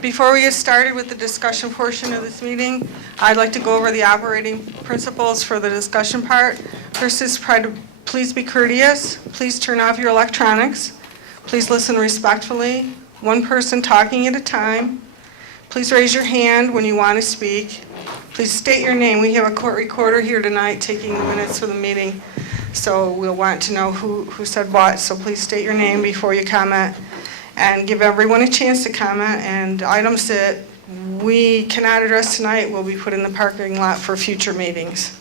Before we get started with the discussion portion of this meeting, I'd like to go over the operating principles for the discussion part. First is please be courteous. Please turn off your electronics. Please listen respectfully. One person talking at a time. Please raise your hand when you want to speak. Please state your name. We have a court recorder here tonight taking the minutes for the meeting, so we'll want to know who said what. So please state your name before you comment and give everyone a chance to comment. And items that we cannot address tonight will be put in the parking lot for future meetings.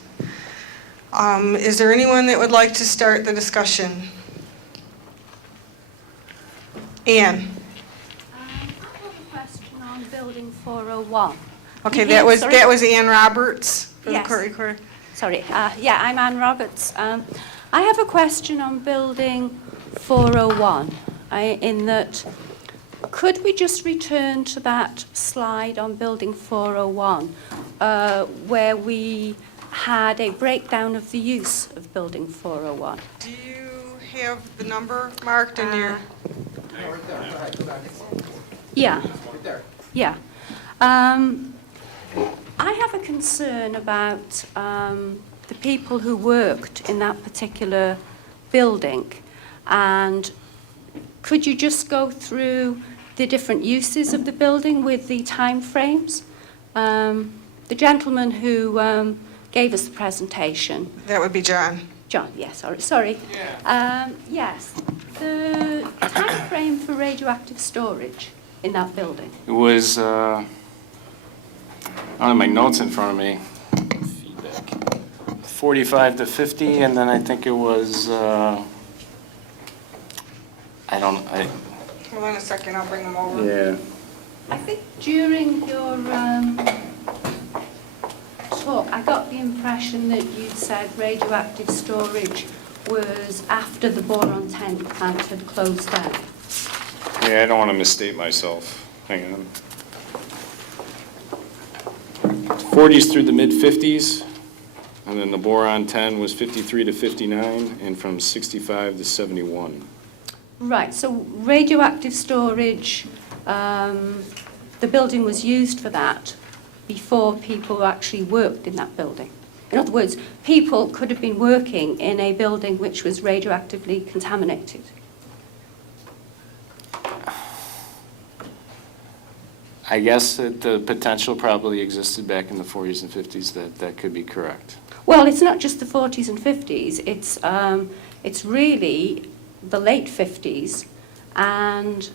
Is there anyone that would like to start the discussion? Ann. I have a question on Building 401. Okay, that was Ann Roberts for the court recorder. Sorry, yeah, I'm Ann Roberts. I have a question on Building 401, in that, could we just return to that slide on Building 401, where we had a breakdown of the use of Building 401? Do you have the number marked in your... Yeah. Yeah. I have a concern about the people who worked in that particular building, and could you just go through the different uses of the building with the time frames? The gentleman who gave us the presentation. That would be John. John, yes, sorry. Yeah. Yes, the time frame for radioactive storage in that building. It was, I don't have my notes in front of me. Feedback. 45 to 50, and then I think it was, Hold on a second, I'll bring them over. Yeah. I think during your talk, I got the impression that you said radioactive storage was after the boron 10 plant had closed down. Yeah, I don't want to misstate myself. Hang on. 40s through the mid-50s, and then the boron 10 was 53 to 59, and from 65 to 71. Right, so radioactive storage, the building was used for that before people actually worked in that building. In other words, people could have been working in a building which was radioactively contaminated. I guess that the potential probably existed back in the 40s and 50s. That could be correct. Well, it's not just the 40s and 50s. It's really the late 50s and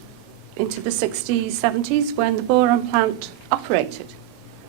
into the 60s, 70s when the boron plant operated.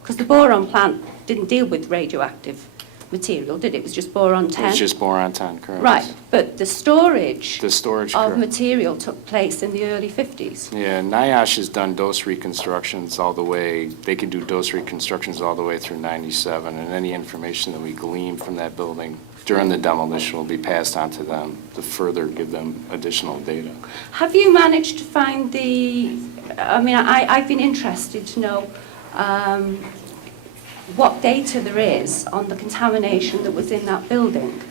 Because the boron plant didn't deal with radioactive material, did it? It was just boron 10. It was just boron 10, correct. Right, but the storage of correct. material took place in the early 50s. Yeah, NIOSH has done dose reconstructions all the way. They can do dose reconstructions all the way through 97, and any information that we glean from that building during the demolition will be passed on to them to further give them additional data. Have you managed to find I've been interested to know what data there is on the contamination that was in that building.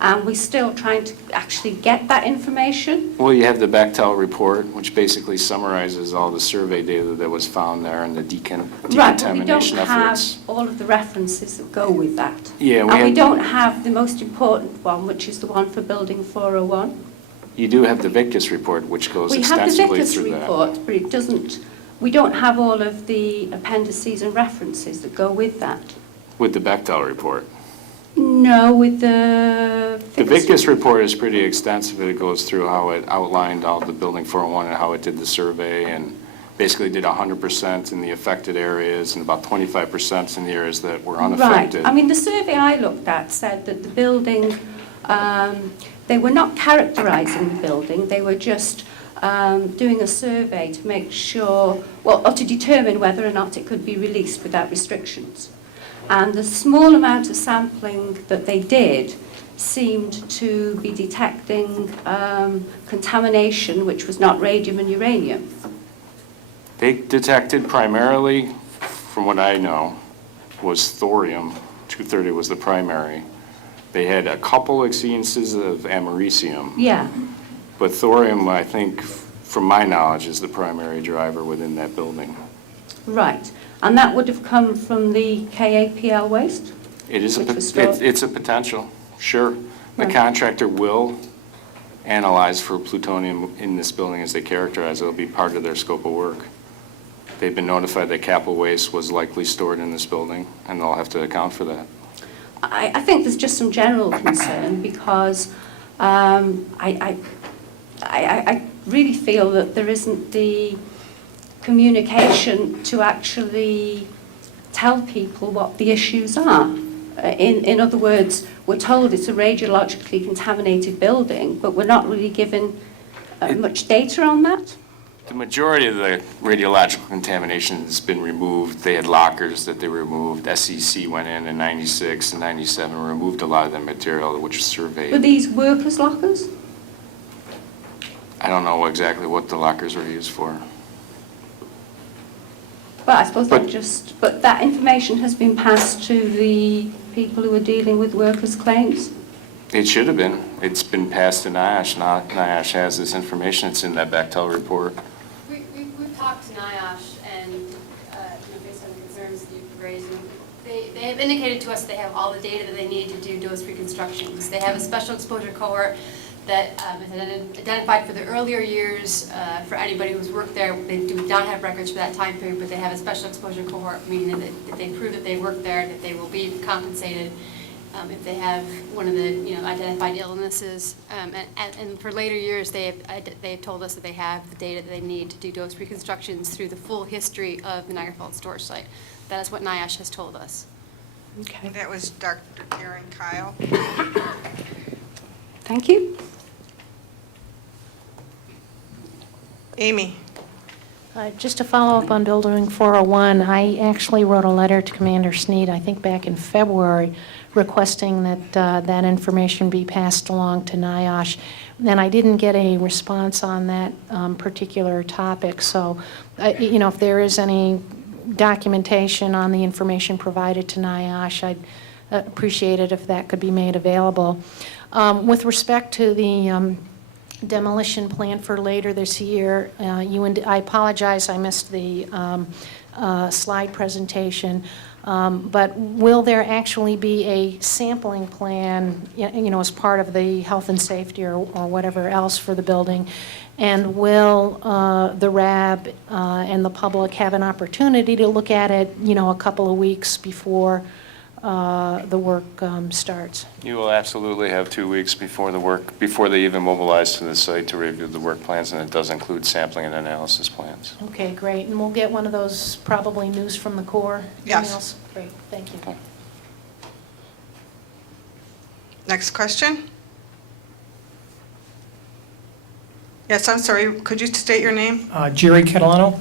And we're still trying to actually get that information. Well, you have the Bechtel report, which basically summarizes all the survey data that was found there and the decontamination right, but we don't efforts. have all of the references that go with that. Yeah, we don't have the most important one, which is the one for Building 401. You do have the Vicus report, which goes extensively through that. We have the Vicus report, but it doesn't. We don't have all of the appendices and references that go with that. With the Bechtel report? No, with the... The Vicus report is pretty extensive. It goes through how it outlined all the Building 401 and how it did the survey, and basically did 100% in the affected areas and about 25% in the areas that were unaffected. Right. I mean, the survey I looked at said that the building, they were not characterizing the building, they were just doing a survey to make sure, or to determine whether or not it could be released without restrictions. And the small amount of sampling that they did seemed to be detecting contamination which was not radium and uranium. They detected primarily, from what I know, was thorium. 230 was the primary. They had a couple exceedances of americium. Yeah. But thorium, I think, from my knowledge, is the primary driver within that building. Right. And that would have come from the KAPL waste? It is Which was stored- it's a potential, sure. The Right. contractor will analyze for plutonium in this building as they characterize it. It'll be part of their scope of work. They've been notified that capital waste was likely stored in this building, and they'll have to account for that. I think there's just some general concern because I really feel that there isn't the communication to actually tell people what the issues are. In other words, we're told it's a radiologically contaminated building, but we're not really given much data on that. The majority of the radiological contamination has been removed. They had lockers that they removed. SEC went in 96 and 97, removed a lot of the material, which was Were surveyed. these workers' lockers? I don't know exactly what the lockers were used for. But I suppose But- but that information has been passed to the people who are dealing with workers' claims? It should have been. It's been passed to NIOSH. Now NIOSH has this information. It's in that Bechtel report. We've talked to NIOSH and, based on the concerns that you've raised, and they have indicated to us they have all the data that they need to do dose reconstructions. They have a special exposure cohort that is identified for the earlier years. For anybody who's worked there, they do not have records for that time period, but they have a special exposure cohort, meaning that they prove that they worked there, that they will be compensated if they have one of the identified illnesses. And for later years, they've told us that they have the data that they need to do dose reconstructions through the full history of the Niagara Falls storage site. That is what NIOSH has told us. Okay. That was Dr. Karen Kyle. Thank you. Amy? Just to follow up on Building 401, I actually wrote a letter to Commander Sneed, I think back in February, requesting that that information be passed along to NIOSH. And I didn't get a response on that particular topic. So, if there is any documentation on the information provided to NIOSH, I'd appreciate it if that could be made available. With respect to the demolition plan for later this year, I apologize, I missed the slide presentation, but will there actually be a sampling plan, as part of the health and safety or whatever else for the building? And will the RAB and the public have an opportunity to look at it, a couple of weeks before the work starts? You will absolutely have 2 weeks before they even mobilize to the site to review the work plans, and it does include sampling and analysis plans. Okay, great. And we'll get one of those probably news from the Corps Yes. emails? Great, thank you. Okay. Next question? Yes, I'm sorry, could you state your name? Jerry Catalano.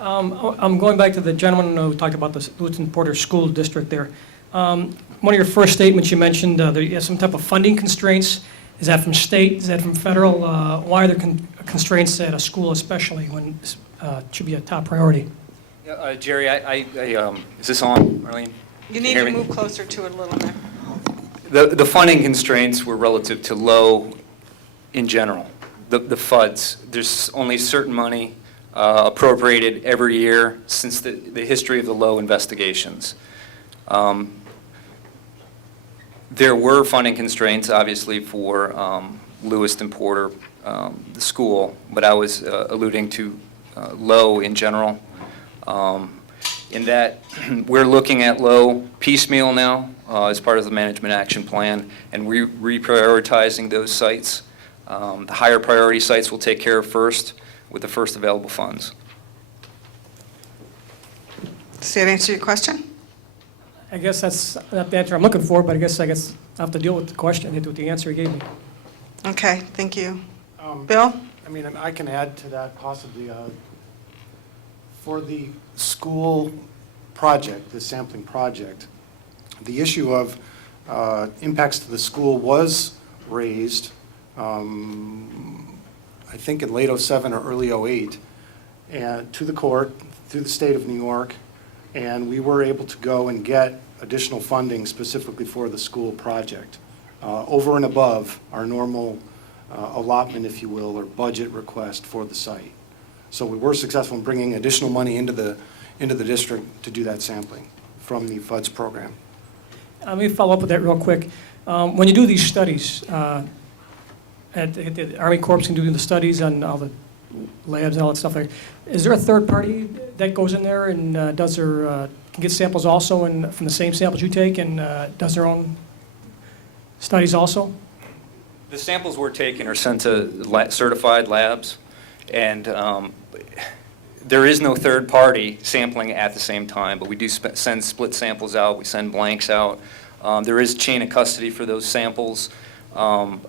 I'm going back to the gentleman who talked about the Lieutenant Porter School District there. One of your first statements, you mentioned there is some type of funding constraints. Is that from state? Is that from federal? Why are there constraints at a school especially when it should be a top priority? Yeah, Jerry, is this on, Marlene? You Can need hear to me? move closer to it a little bit. The funding constraints were relative to low in general. The FUDs, there's only certain money appropriated every year since the history of the low investigations. There were funding constraints, obviously, for Lewiston Porter, the school, but I was alluding to low in general. In that, we're looking at low piecemeal now as part of the management action plan, and reprioritizing those sites. The higher priority sites we'll take care of first with the first available funds. Does that answer your question? I guess that's not the answer I'm looking for, but I guess I have to deal with the question, with the answer you gave me. Okay, thank you. Bill? I can add to that possibly. For the school project, the sampling project, the issue of impacts to the school was raised, I think in late '07 or early '08, and to the court, through the state of New York, and we were able to go and get additional funding specifically for the school project, over and above our normal allotment, if you will, or budget request for the site. So we were successful in bringing additional money into the district to do that sampling from the FUDS program. Let me follow up with that real quick. When you do these studies, at the Army Corps can do the studies on all the labs and all that stuff there, is there a third party that goes in there and can get samples also from the same samples you take and does their own studies also? The samples we're taking are sent to certified labs, and there is no third party sampling at the same time, but we do send split samples out, we send blanks out. There is chain of custody for those samples. I'll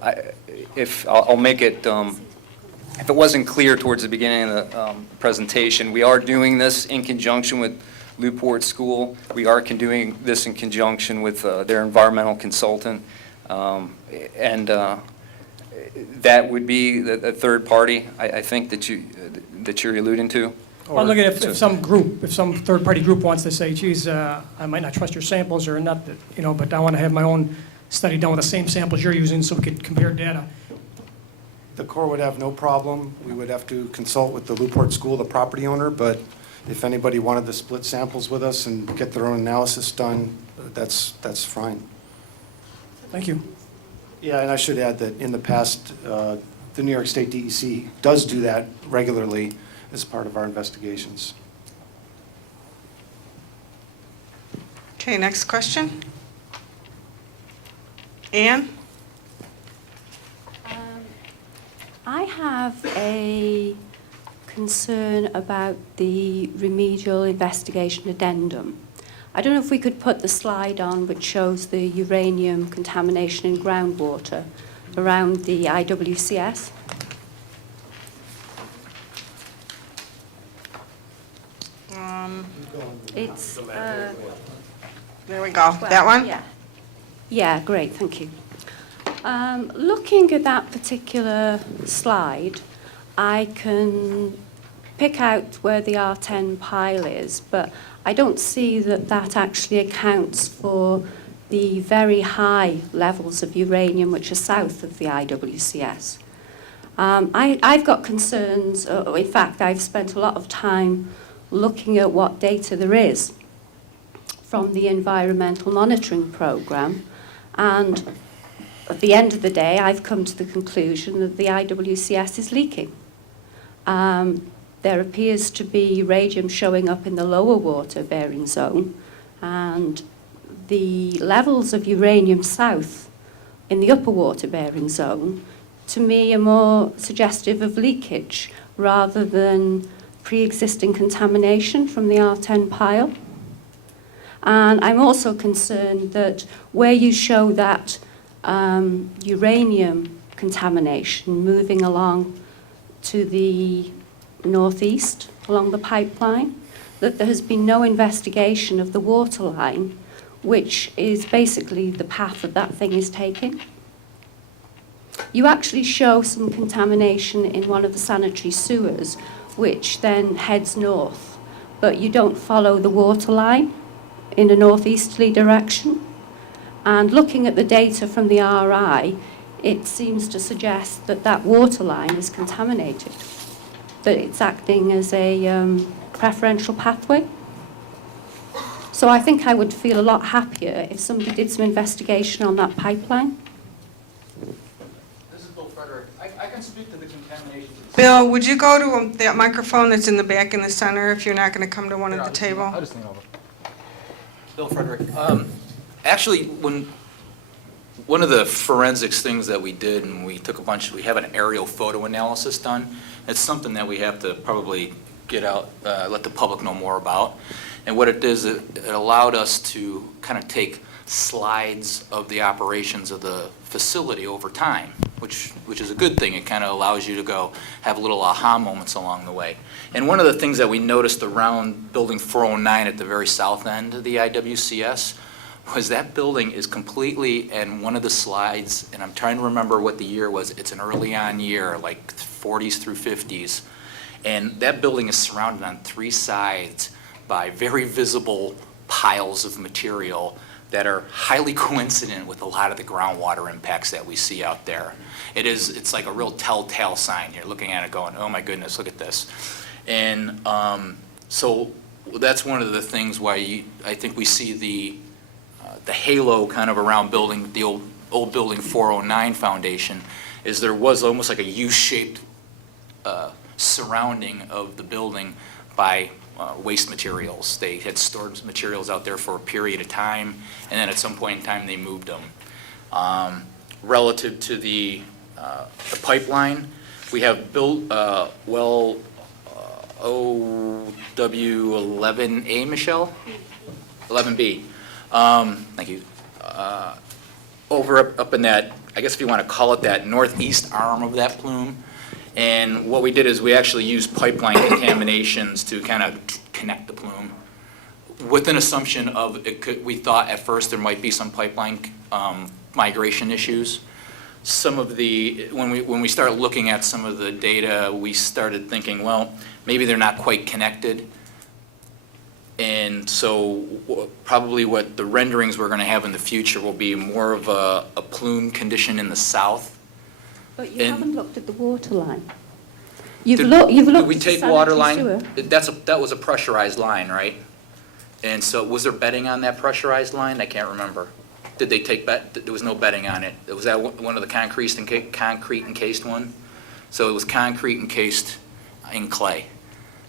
make it, if it wasn't clear towards the beginning of the presentation, we are doing this in conjunction with Newport School. We are doing this in conjunction with their environmental consultant. And that would be the third party, I think, that you're alluding to. Well, I'm looking at if some third-party group wants to say, geez, I might not trust your samples or not, but I want to have my own study done with the same samples you're using so we could compare data. The Corps would have no problem. We would have to consult with the Newport School, the property owner, but if anybody wanted to split samples with us and get their own analysis done, that's fine. Thank you. Yeah, and I should add that in the past, the New York State DEC does do that regularly as part of our investigations. Okay, next question. Ann? I have a concern about the remedial investigation addendum. I don't know if we could put the slide on which shows the uranium contamination in groundwater around the IWCS. It's There we go. That one? Yeah. Yeah, great, thank you. Looking at that particular slide, I can pick out where the R10 pile is, but I don't see that that actually accounts for the very high levels of uranium which are south of the IWCS. I've got concerns, in fact, I've spent a lot of time looking at what data there is from the Environmental Monitoring Programme, and at the end of the day, I've come to the conclusion that the IWCS is leaking. There appears to be radium showing up in the lower water-bearing zone, and the levels of uranium south in the upper water-bearing zone, to me, are more suggestive of leakage rather than pre-existing contamination from the R10 pile. And I'm also concerned that where you show that uranium contamination moving along to the northeast along the pipeline, that there has been no investigation of the waterline, which is basically the path that thing is taking. You actually show some contamination in one of the sanitary sewers, which then heads north, but you don't follow the waterline in a northeasterly direction. And looking at the data from the RI, it seems to suggest that that waterline is contaminated, that it's acting as a preferential pathway. So I think I would feel a lot happier if somebody did some investigation on that pipeline. This is Bill Frederick. I can speak to the contamination. Bill, would you go to that microphone that's in the back in the center if you're not going to come to one at the table? I'll just lean over. Bill Frederick. Actually, one of the forensics things that we did, and we have an aerial photo analysis done. It's something that we have to probably get out, let the public know more about. And what it is, it allowed us to kind of take slides of the operations of the facility over time, which is a good thing. It kind of allows you to go have little aha moments along the way. And one of the things that we noticed around Building 409 at the very south end of the IWCS was that building is completely, and one of the slides, and I'm trying to remember what the year was, it's an early on year, like 40s through 50s, and that building is surrounded on three sides by very visible piles of material that are highly coincident with a lot of the groundwater impacts that we see out there. It's like a real telltale sign. You're looking at it going, oh my goodness, look at this. And so that's one of the things why I think we see the halo kind of around building, the old building 409 foundation, is there was almost like a U-shaped surrounding of the building by waste materials. They had stored materials out there for a period of time, and then at some point in time, they moved them. Relative to the pipeline, we have built well OW11A, Michelle? 11B. Thank you. Up in that, I guess if you want to call it that, northeast arm of that plume. And what we did is we actually used pipeline contaminations to kind of connect the plume with an assumption of we thought at first there might be some pipeline migration issues. Some of when we started looking at some of the data, we started thinking, well, maybe they're not quite connected. And so probably what the renderings we're going to have in the future will be more of a plume condition in the south. But you And- haven't looked at the water line. You've Did- looked Did at we the take water sanitary line? sewer. That was a pressurized line, right? And so was there bedding on that pressurized line? I can't remember. Did they take there was no bedding on it? Was that one of the concrete encased one? So it was concrete encased in clay.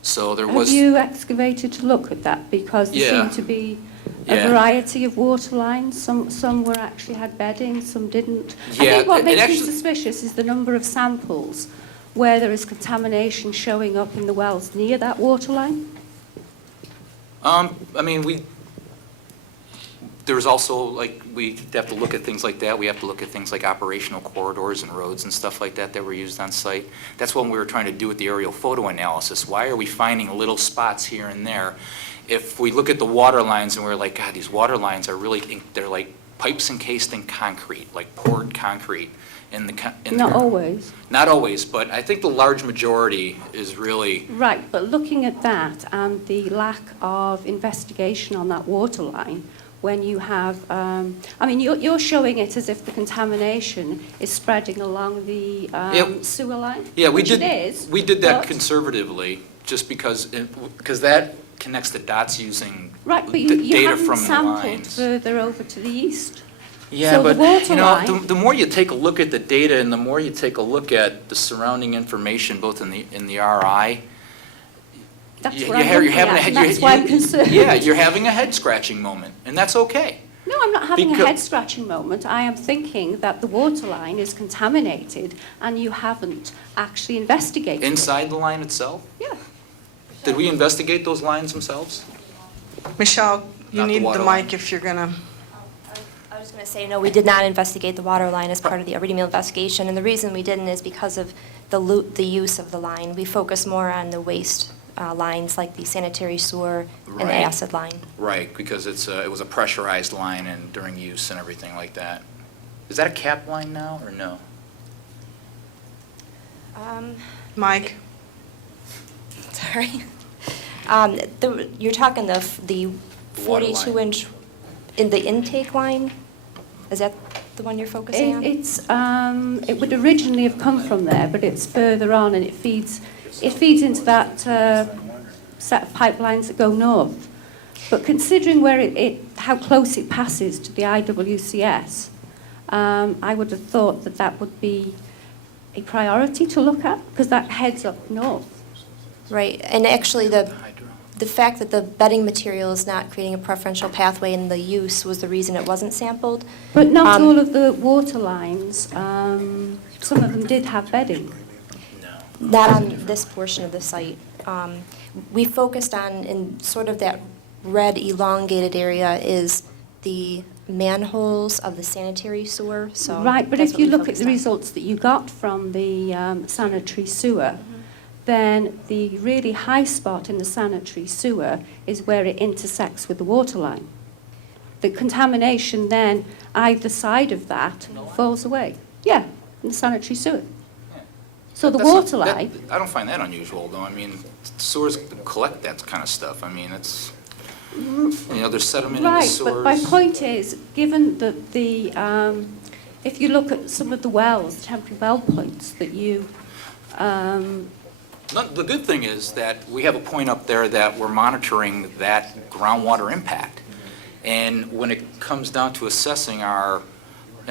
So there Have was. you excavated to look at that? Because there Yeah. seemed to be a Yeah. variety of water lines. Some were actually had bedding, some didn't. I Yeah, think what it makes me actually- suspicious is the number of samples where there is contamination showing up in the wells near that water line. I mean, there's also, like, we have to look at things like that. We have to look at things like operational corridors and roads and stuff like that were used on site. That's what we were trying to do with the aerial photo analysis. Why are we finding little spots here and there? If we look at the water lines and we're like, God, these water lines are really, they're like pipes encased in concrete, like poured concrete. Not always. Not always, but I think the large majority is really. Right, but looking at that and the lack of investigation on that water line, when you have, I mean, you're showing it as if the contamination is spreading along the Yeah. sewer line. Yeah, we which did. it is. We did that but- conservatively, just because that connects the dots using Right, but the you data haven't from the sampled lines. further over to the east. Yeah, So the but, water you know, line- the more you take a look at the data and the more you take a look at the surrounding information, both in the RI, That's you- what I'm you're looking having a at, head- and that's why I'm concerned. Yeah, you're having a head-scratching moment, and that's okay. No, I'm not having Because- a head-scratching moment. I am thinking that the water line is contaminated and you haven't actually investigated it. Inside the line itself? Yeah. Did we investigate those lines themselves? Michelle, you Not the need the water line. mic if you're going to. I was just going to say, no, we did not investigate the water line as part of the remedial investigation, and the reason we didn't is because of the use of the line. We focus more on the waste lines, like the sanitary sewer and the Right. acid line. Right, because it was a pressurized line and during use and everything like that. Is that a cap line now, or no? Mike? Sorry. You're talking the water line. 42-inch in the intake line? Is that the one you're focusing on? It would originally have come from there, but it's further on and it feeds into that set of pipelines that go north. But considering how close it passes to the IWCS, I would have thought that would be a priority to look at, because that heads up north. Right, and actually the fact that the bedding material is not creating a preferential pathway in the use was the reason it wasn't sampled. But not Um, all of the water lines, some of them did have bedding. Not on this portion of the site. We focused on, in sort of that red elongated area, is the manholes of the sanitary sewer, so. Right, but that's if what you we look at focused the on. results that you got from the sanitary sewer, then the really high spot in the sanitary sewer is where it intersects with the water line. The contamination then, either side of that, falls away. Yeah, in the sanitary sewer. So the That's not- water that- line, I don't find that unusual, though. I mean, sewers collect that kind of stuff. I mean, There's sediment in the Right, sewers. but my point is, given that if you look at some of the wells, temporary well points that you, No, the good thing is that we have a point up there that we're monitoring that groundwater impact. And when it comes down to assessing in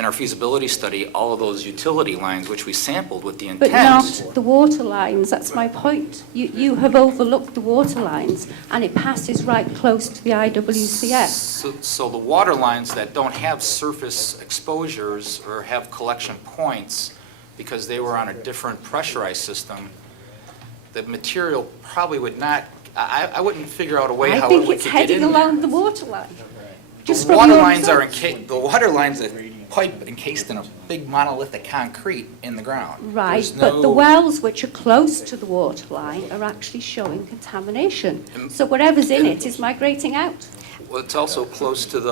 our feasibility study, all of those utility lines, which we sampled with the but intent. not the water lines, that's my point. You have overlooked the water lines, and it passes right close to the IWCS. So the water lines that don't have surface exposures or have collection points, because they were on a different pressurized system, the material probably would not, I wouldn't figure out a way I how it think would it's get heading in there. along the water line. Just The from water your lines are results. the water lines are pipe encased in a big monolithic concrete in the ground. Right, There's but the no- wells which are close to the water line are actually showing contamination. So whatever's in it is migrating out. Well, it's also close to the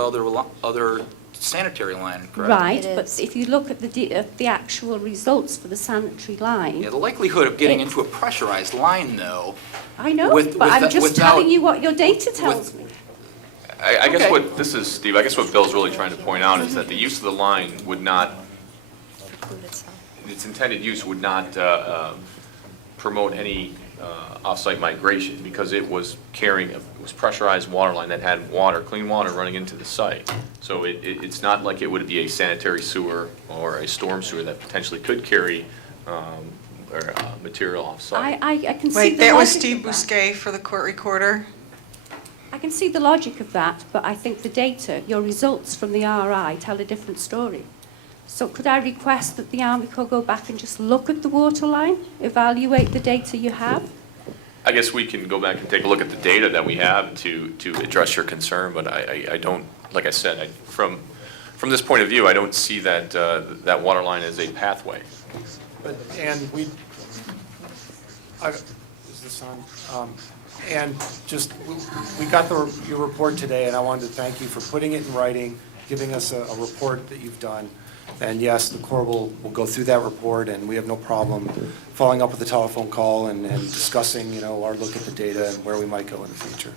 other sanitary line, correct? Right, It but is. if you look at the actual results for the sanitary line, Yeah, the likelihood of getting It's- into a pressurized line, though, I know, with- but I'm with- just without- telling you what your data tells me. I guess Okay. this is Steve, I guess what Bill's really trying to point out is that the use of the line would not, Preclude itself. its intended use would not promote any off-site migration because it was it was pressurized water line that had water, clean water running into the site. So it's not like it would be a sanitary sewer or a storm sewer that potentially could carry material off-site. I can see Wait, the that was logic Steve of that. Bousquet for the court recorder. I can see the logic of that, but I think the data, your results from the RI tell a different story. So could I request that the Army Corps go back and just look at the water line, evaluate the data you have? I guess we can go back and take a look at the data that we have to address your concern, but I don't, like I said, from this point of view, I don't see that, that water line as a pathway. But, and is this on? And just, we got your report today, and I wanted to thank you for putting it in writing, giving us a report that you've done. And yes, the Corps will go through that report, and we have no problem following up with a telephone call and discussing, our look at the data and where we might go in the future.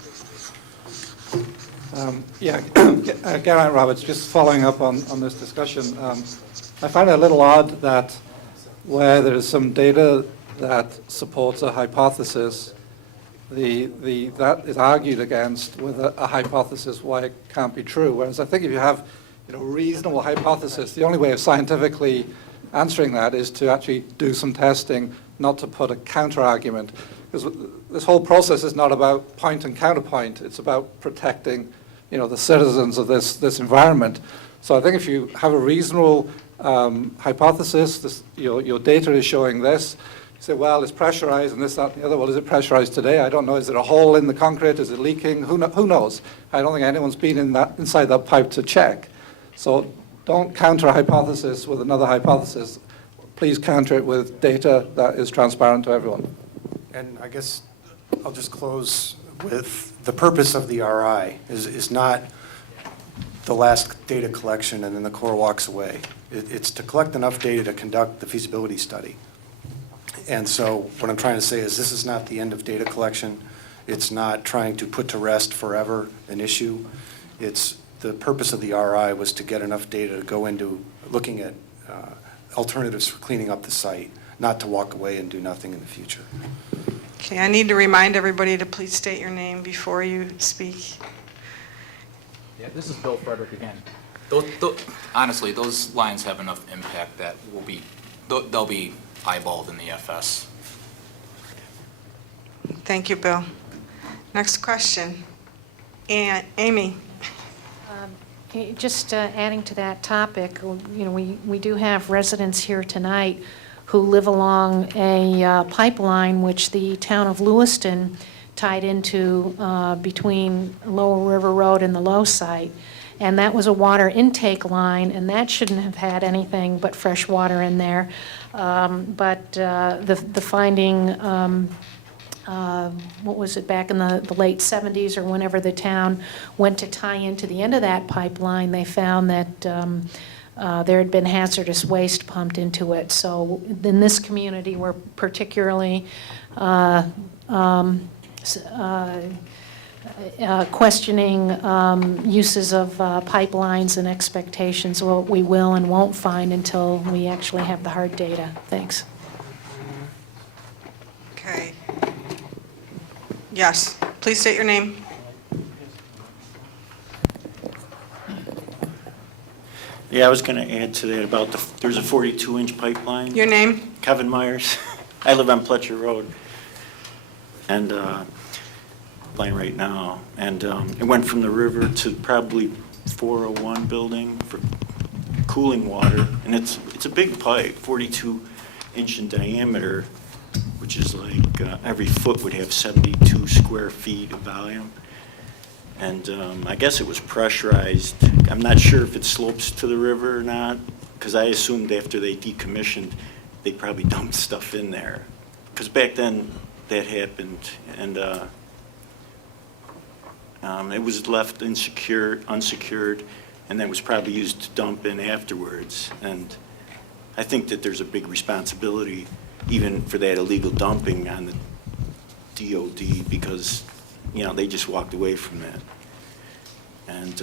Geraint Roberts, just following up on this discussion. I find it a little odd that where there is some data that supports a hypothesis, that is argued against with a hypothesis why it can't be true. Whereas I think if you have reasonable hypothesis, the only way of scientifically answering that is to actually do some testing, not to put a counter-argument. Because this whole process is not about point and counterpoint, it's about protecting the citizens of this environment. So I think if you have a reasonable hypothesis, your data is showing this, you say, well, it's pressurized and this, that, and the other. Well, is it pressurized today? I don't know. Is it a hole in the concrete? Is it leaking? Who knows? I don't think anyone's been inside that pipe to check. So don't counter a hypothesis with another hypothesis. Please counter it with data that is transparent to everyone. And I guess I'll just close with the purpose of the RI is not the last data collection and then the Corps walks away. It's to collect enough data to conduct the feasibility study. And so what I'm trying to say is this is not the end of data collection. It's not trying to put to rest forever an issue. It's the purpose of the RI was to get enough data to go into looking at alternatives for cleaning up the site, not to walk away and do nothing in the future. Okay, I need to remind everybody to please state your name before you speak. Yeah, this is Bill Frederick again. Honestly, those lines have enough impact that they'll be eyeballed in the FS. Thank you, Bill. Next question. And Amy. Just adding to that topic, we do have residents here tonight who live along a pipeline which the town of Lewiston tied into between Lower River Road and the Low site. And that was a water intake line, and that shouldn't have had anything but fresh water in there. But the finding, what was it, back in the late 70s or whenever the town went to tie into the end of that pipeline, they found that there had been hazardous waste pumped into it. So in this community, we're particularly questioning uses of pipelines and expectations, what we will and won't find until we actually have the hard data. Thanks. Okay. Yes, please state your name. Yeah, I was going to add to that about there's a 42-inch pipeline. Your name? Kevin Myers. I live on Pletcher Road. And, line right now. And it went from the river to probably 401 building for cooling water. And it's a big pipe, 42-inch in diameter, which is like every foot would have 72 square feet of volume. And I guess it was pressurized. I'm not sure if it slopes to the river or not, because I assumed after they decommissioned, they probably dumped stuff in there. Because back then, that happened, and it was left unsecured, and then was probably used to dump in afterwards. And I think that there's a big responsibility, even for that illegal dumping on the DOD, because they just walked away from that. And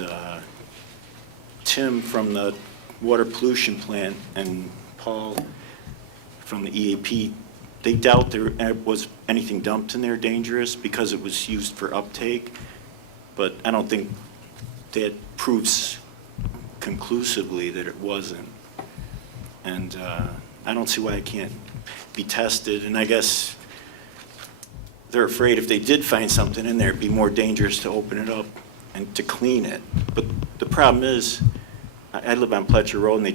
Tim from the water pollution plant and Paul from the EAP, they doubt there was anything dumped in there dangerous because it was used for uptake, but I don't think that proves conclusively that it wasn't. And I don't see why it can't be tested, and I guess they're afraid if they did find something in there, it'd be more dangerous to open it up and to clean it. But the problem is, I live on Pletcher Road, and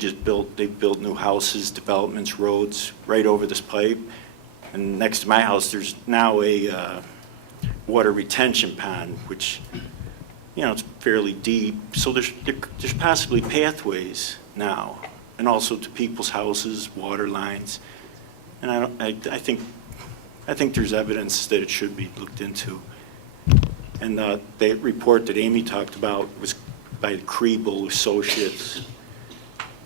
they built new houses, developments, roads right over this pipe. And next to my house, there's now a water retention pond, which, it's fairly deep. So there's possibly pathways now, and also to people's houses, water lines. And I think there's evidence that it should be looked into. And the report that Amy talked about was by Kriebel Associates.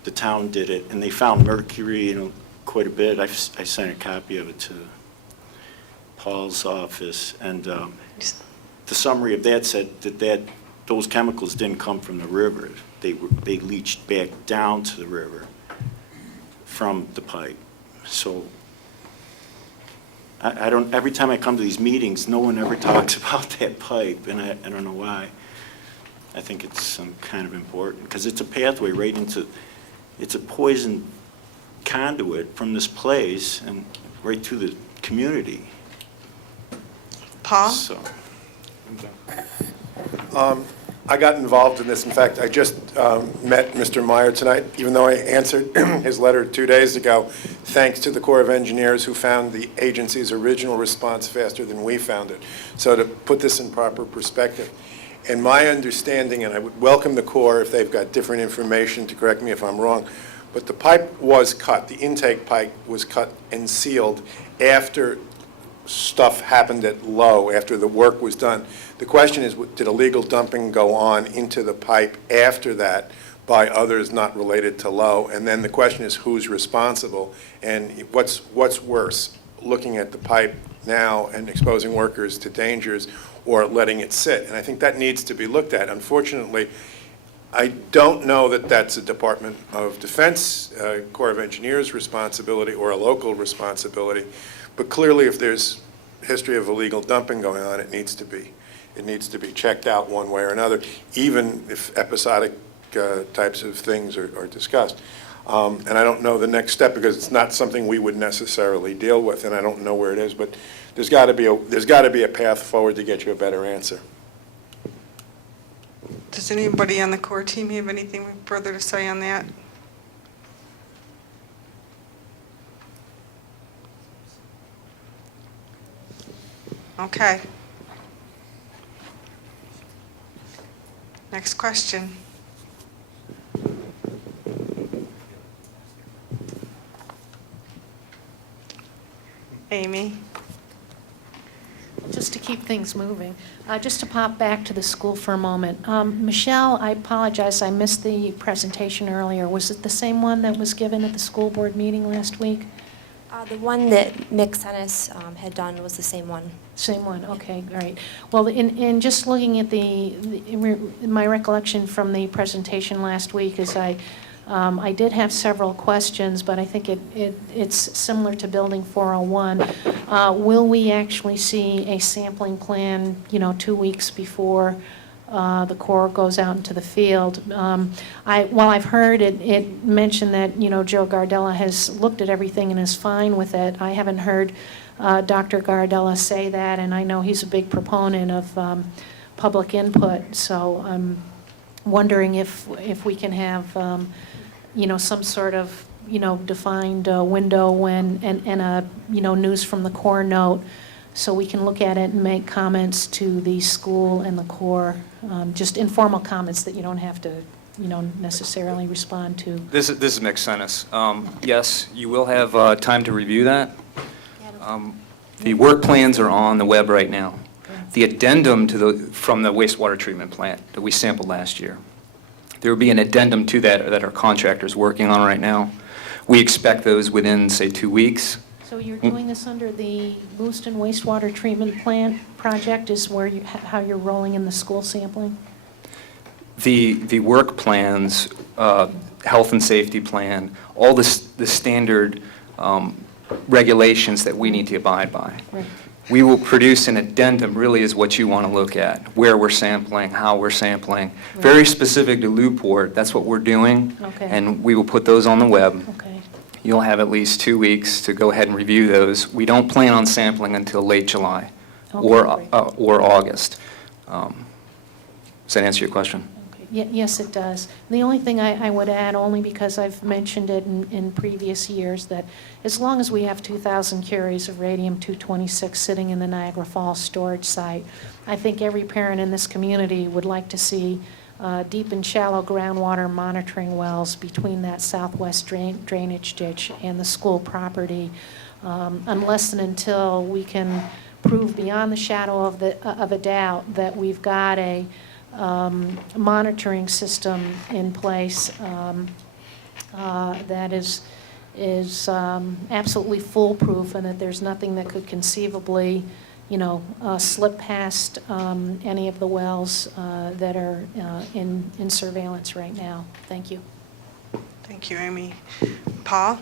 The town did it, and they found mercury quite a bit. I sent a copy of it to Paul's office, and the summary of that said that those chemicals didn't come from the river. They leached back down to the river from the pipe. So I don't, every time I come to these meetings, no one ever talks about that pipe, and I don't know why. I think it's some kind of important, because it's a pathway right into, it's a poison conduit from this place and right through the community. Paul? So, I got involved in this. In fact, I just met Mr. Meyer tonight, even though I answered his letter 2 days ago, thanks to the Corps of Engineers who found the agency's original response faster than we found it. So to put this in proper perspective, in my understanding, and I would welcome the Corps if they've got different information to correct me if I'm wrong, but the pipe was cut, the intake pipe was cut and sealed after stuff happened at Low, after the work was done. The question is, did illegal dumping go on into the pipe after that by others not related to Low? And then the question is, who's responsible? And what's worse, looking at the pipe now and exposing workers to dangers, or letting it sit? And I think that needs to be looked at. Unfortunately, I don't know that that's a Department of Defense, Corps of Engineers responsibility or a local responsibility, but clearly if there's history of illegal dumping going on, it needs to be checked out one way or another, even if episodic types of things are discussed. And I don't know the next step, because it's not something we would necessarily deal with, and I don't know where it is, but there's got to be a path forward to get you a better answer. Does anybody on the core team have anything further to say on that? Okay. Next question. Amy? Just to keep things moving, just to pop back to the school for a moment. Michelle, I apologize, I missed the presentation earlier. Was it the same one that was given at the school board meeting last week? The one that Mick Senes had done was the same one. Same one, okay, all right. Well, in just looking at my recollection from the presentation last week is I did have several questions, but I think it's similar to Building 401. Will we actually see a sampling plan, 2 weeks before the Corps goes out into the field? While I've heard it mentioned that, Joe Gardella has looked at everything and is fine with it, I haven't heard Dr. Gardella say that, and I know he's a big proponent of public input, so I'm wondering if we can have, some sort of, defined window and a, news from the Corps note, so we can look at it and make comments to the school and the Corps, just informal comments that you don't have to, necessarily respond to. This is Mick Senes. Yes, you will have time to review that. The work plans are on the web right now. The addendum from the wastewater treatment plant that we sampled last year, there will be an addendum to that our contractor's working on right now. We expect those within, say, 2 weeks. So you're doing this under the Lewiston wastewater treatment plant project is how you're rolling in the school sampling? The work plans, health and safety plan, all the standard regulations that we need to abide by. Right. We will produce an addendum, really is what you want to look at, where we're sampling, how we're sampling. Very specific to Newport, that's what we're doing. Okay. And we will put those on the web. Okay. You'll have at least 2 weeks to go ahead and review those. We don't plan on sampling until late July or August. Does that answer your question? Yes, it does. The only thing I would add, only because I've mentioned it in previous years, that as long as we have 2,000 curies of radium-226 sitting in the Niagara Falls storage site, I think every parent in this community would like to see deep and shallow groundwater monitoring wells between that southwest drainage ditch and the school property, unless and until we can prove beyond the shadow of a doubt that we've got a monitoring system in place that is absolutely foolproof, and that there's nothing that could conceivably, slip past any of the wells that are in surveillance right now. Thank you. Thank you, Amy. Paul?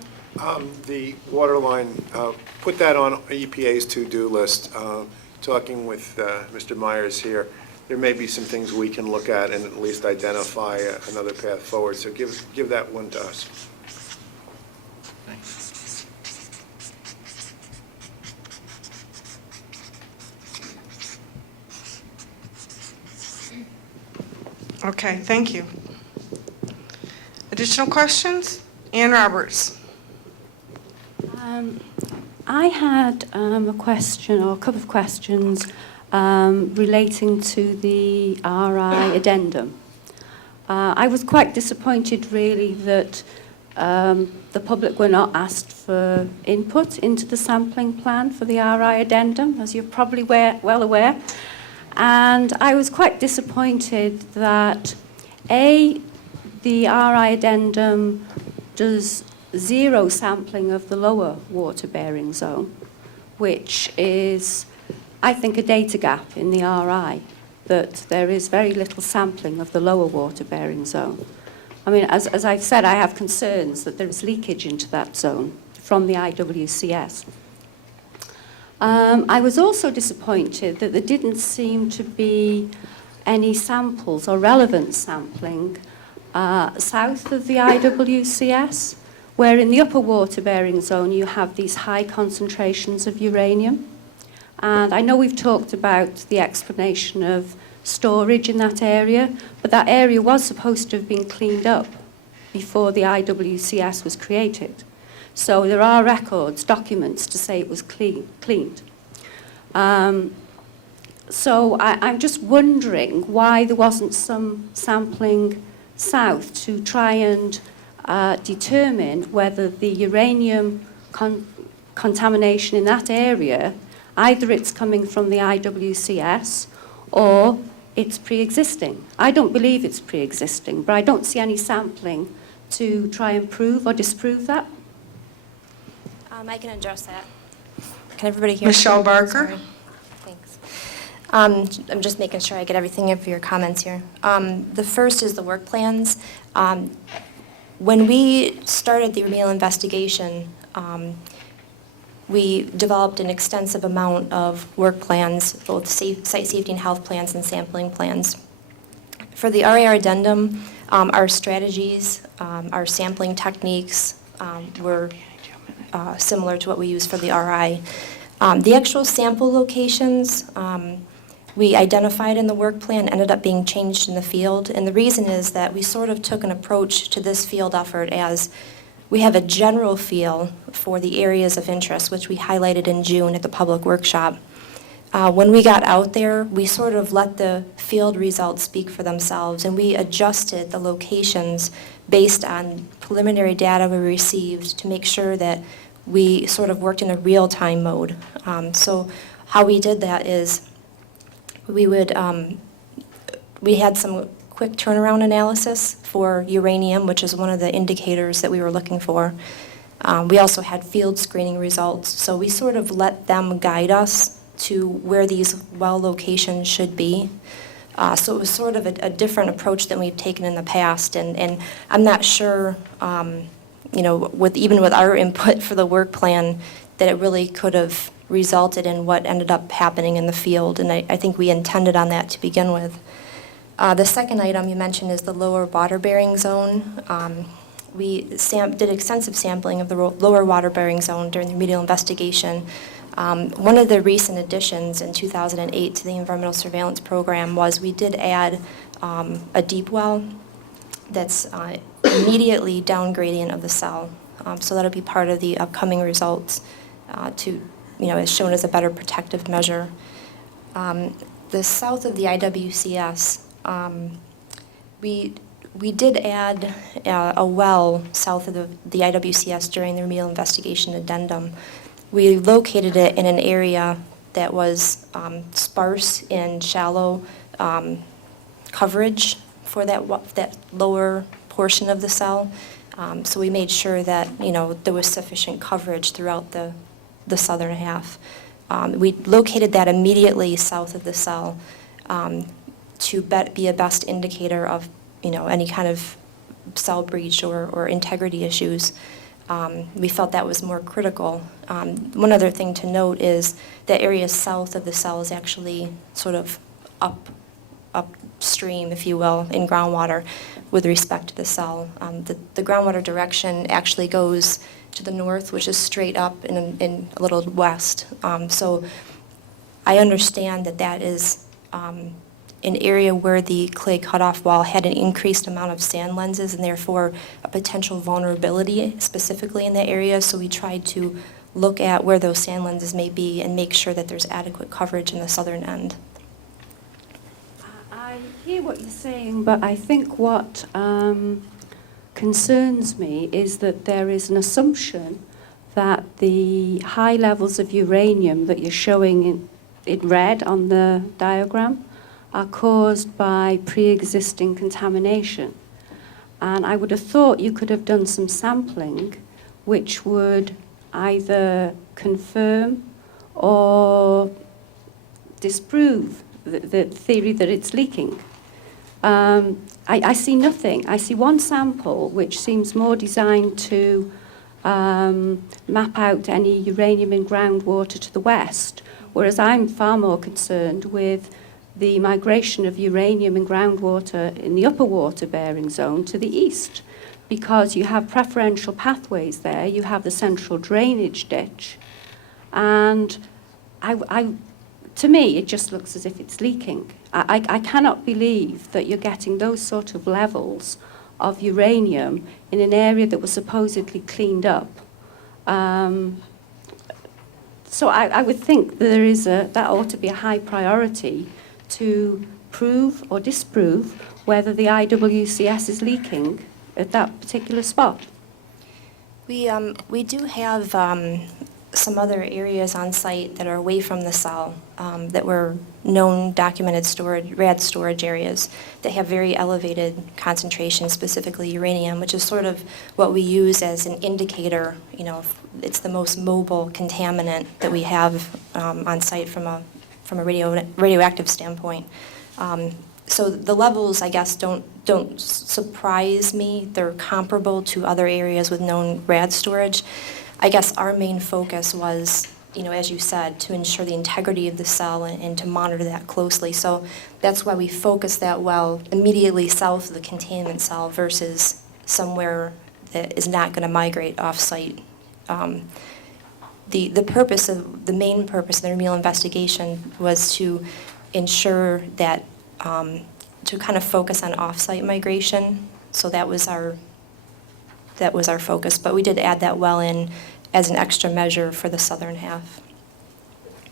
The water line, put that on EPA's to-do list. Talking with Mr. Myers here, there may be some things we can look at and at least identify another path forward. So give that one to us. Okay, thank you. Additional questions? Ann Roberts. I had a question, or a couple of questions, relating to the RI addendum. I was quite disappointed, really, that the public were not asked for input into the sampling plan for the RI addendum, as you're probably well aware. And I was quite disappointed that, A, the RI addendum does zero sampling of the lower water-bearing zone, which is, I think, a data gap in the RI, that there is very little sampling of the lower water-bearing zone. I mean, as I've said, I have concerns that there is leakage into that zone from the IWCS. I was also disappointed that there didn't seem to be any samples or relevant sampling south of the IWCS, where in the upper water-bearing zone you have these high concentrations of uranium. And I know we've talked about the explanation of storage in that area, but that area was supposed to have been cleaned up before the IWCS was created. So there are records, documents to say it was cleaned. So I'm just wondering why there wasn't some sampling south to try and determine whether the uranium contamination in that area, either it's coming from the IWCS or it's pre-existing. I don't believe it's pre-existing, but I don't see any sampling to try and prove or disprove that. I can address that. Can everybody hear? Michelle Barker? Sorry. Thanks. I'm just making sure I get everything in for your comments here. The first is the work plans. When we started the remedial investigation, we developed an extensive amount of work plans, both site safety and health plans and sampling plans. For the RAR addendum, our strategies, our sampling techniques were similar to what we use for the RI. The actual sample locations we identified in the work plan ended up being changed in the field, and the reason is that we sort of took an approach to this field effort as we have a general feel for the areas of interest, which we highlighted in June at the public workshop. When we got out there, we sort of let the field results speak for themselves, and we adjusted the locations based on preliminary data we received to make sure that we sort of worked in a real-time mode. So how we did that is we had some quick turnaround analysis for uranium, which is one of the indicators that we were looking for. We also had field screening results, so we sort of let them guide us to where these well locations should be. So it was sort of a different approach than we've taken in the past, and I'm not sure, even with our input for the work plan, that it really could have resulted in what ended up happening in the field, and I think we intended on that to begin with. The second item you mentioned is the lower water-bearing zone. We did extensive sampling of the lower water-bearing zone during the remedial investigation. One of the recent additions in 2008 to the environmental surveillance program was we did add a deep well that's immediately down gradient of the cell. So that'll be part of the upcoming results is shown as a better protective measure. The south of the IWCS, we did add a well south of the IWCS during the remedial investigation addendum. We located it in an area that was sparse in shallow coverage for that lower portion of the cell. So we made sure that there was sufficient coverage throughout the southern half. We located that immediately south of the cell to be a best indicator of any kind of cell breach or integrity issues. We felt that was more critical. One other thing to note is the area south of the cell is actually sort of upstream, if you will, in groundwater with respect to the cell. The groundwater direction actually goes to the north, which is straight up in a little west. So I understand that is an area where the clay cutoff wall had an increased amount of sand lenses and therefore a potential vulnerability specifically in that area. So we tried to look at where those sand lenses may be and make sure that there's adequate coverage in the southern end. I hear what you're saying, but I think what concerns me is that there is an assumption that the high levels of uranium that you're showing in red on the diagram are caused by pre-existing contamination. And I would have thought you could have done some sampling which would either confirm or disprove the theory that it's leaking. I see nothing. I see one sample which seems more designed to map out any uranium in groundwater to the west, whereas I'm far more concerned with the migration of uranium in groundwater in the upper water-bearing zone to the east, because you have preferential pathways there, you have the central drainage ditch, and to me, it just looks as if it's leaking. I cannot believe that you're getting those sort of levels of uranium in an area that was supposedly cleaned up. So I would think that ought to be a high priority to prove or disprove whether the IWCS is leaking at that particular spot. We do have some other areas on site that are away from the cell that were known documented storage, rad storage areas that have very elevated concentrations, specifically uranium, which is sort of what we use as an indicator. You know, it's the most mobile contaminant that we have on site from a radioactive standpoint. So the levels, I guess, don't surprise me. They're comparable to other areas with known rad storage. I guess our main focus was, you know, as you said, to ensure the integrity of the cell and to monitor that closely. So that's why we focus that well immediately south of the containment cell versus somewhere that is not going to migrate off-site. The purpose of, the main purpose of the remedial investigation was to ensure that, to kind of focus on off-site migration. So that was our focus, but we did add that well in as an extra measure for the southern half.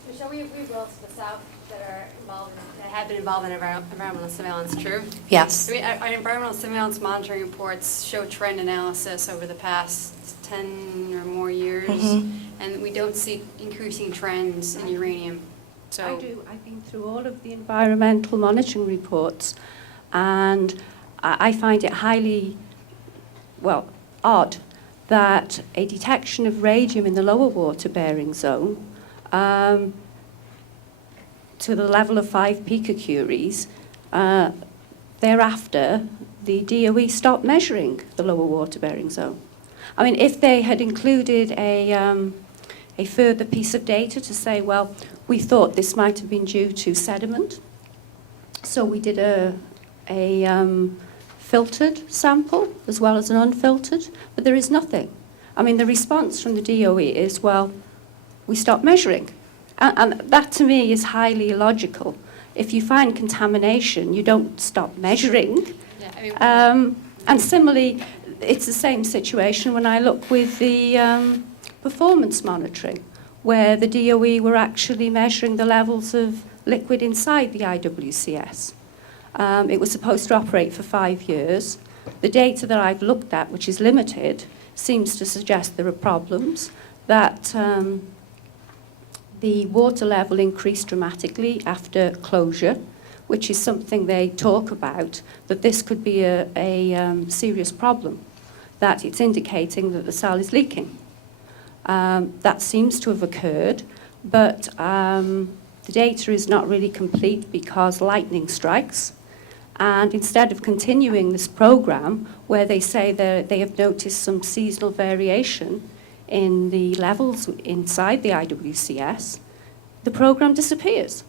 Michelle, we have wells to the south that are involved, that have been involved in environmental surveillance, true? Yes. I mean, our environmental surveillance monitoring reports show trend analysis over the past 10 or more years, and we don't see increasing trends in uranium. So I do. I've been through all of the environmental monitoring reports, and I find it highly, well, odd that a detection of radium in the lower water-bearing zone to the level of 5 picocuries, thereafter the DOE stopped measuring the lower water-bearing zone. I mean, if they had included a further piece of data to say, well, we thought this might have been due to sediment, so we did a filtered sample as well as an unfiltered, but there is nothing. I mean, the response from the DOE is, well, we stopped measuring. And that to me is highly illogical. If you find contamination, you don't stop measuring. yeah, I mean, And similarly, it's the same situation when I look with the performance monitoring, where the DOE were actually measuring the levels of liquid inside the IWCS. It was supposed to operate for 5 years. The data that I've looked at, which is limited, seems to suggest there are problems, that the water level increased dramatically after closure, which is something they talk about, that this could be a serious problem, that it's indicating that the cell is leaking. That seems to have occurred, but the data is not really complete because lightning strikes. And instead of continuing this program, where they say that they have noticed some seasonal variation in the levels inside the IWCS, the program disappears.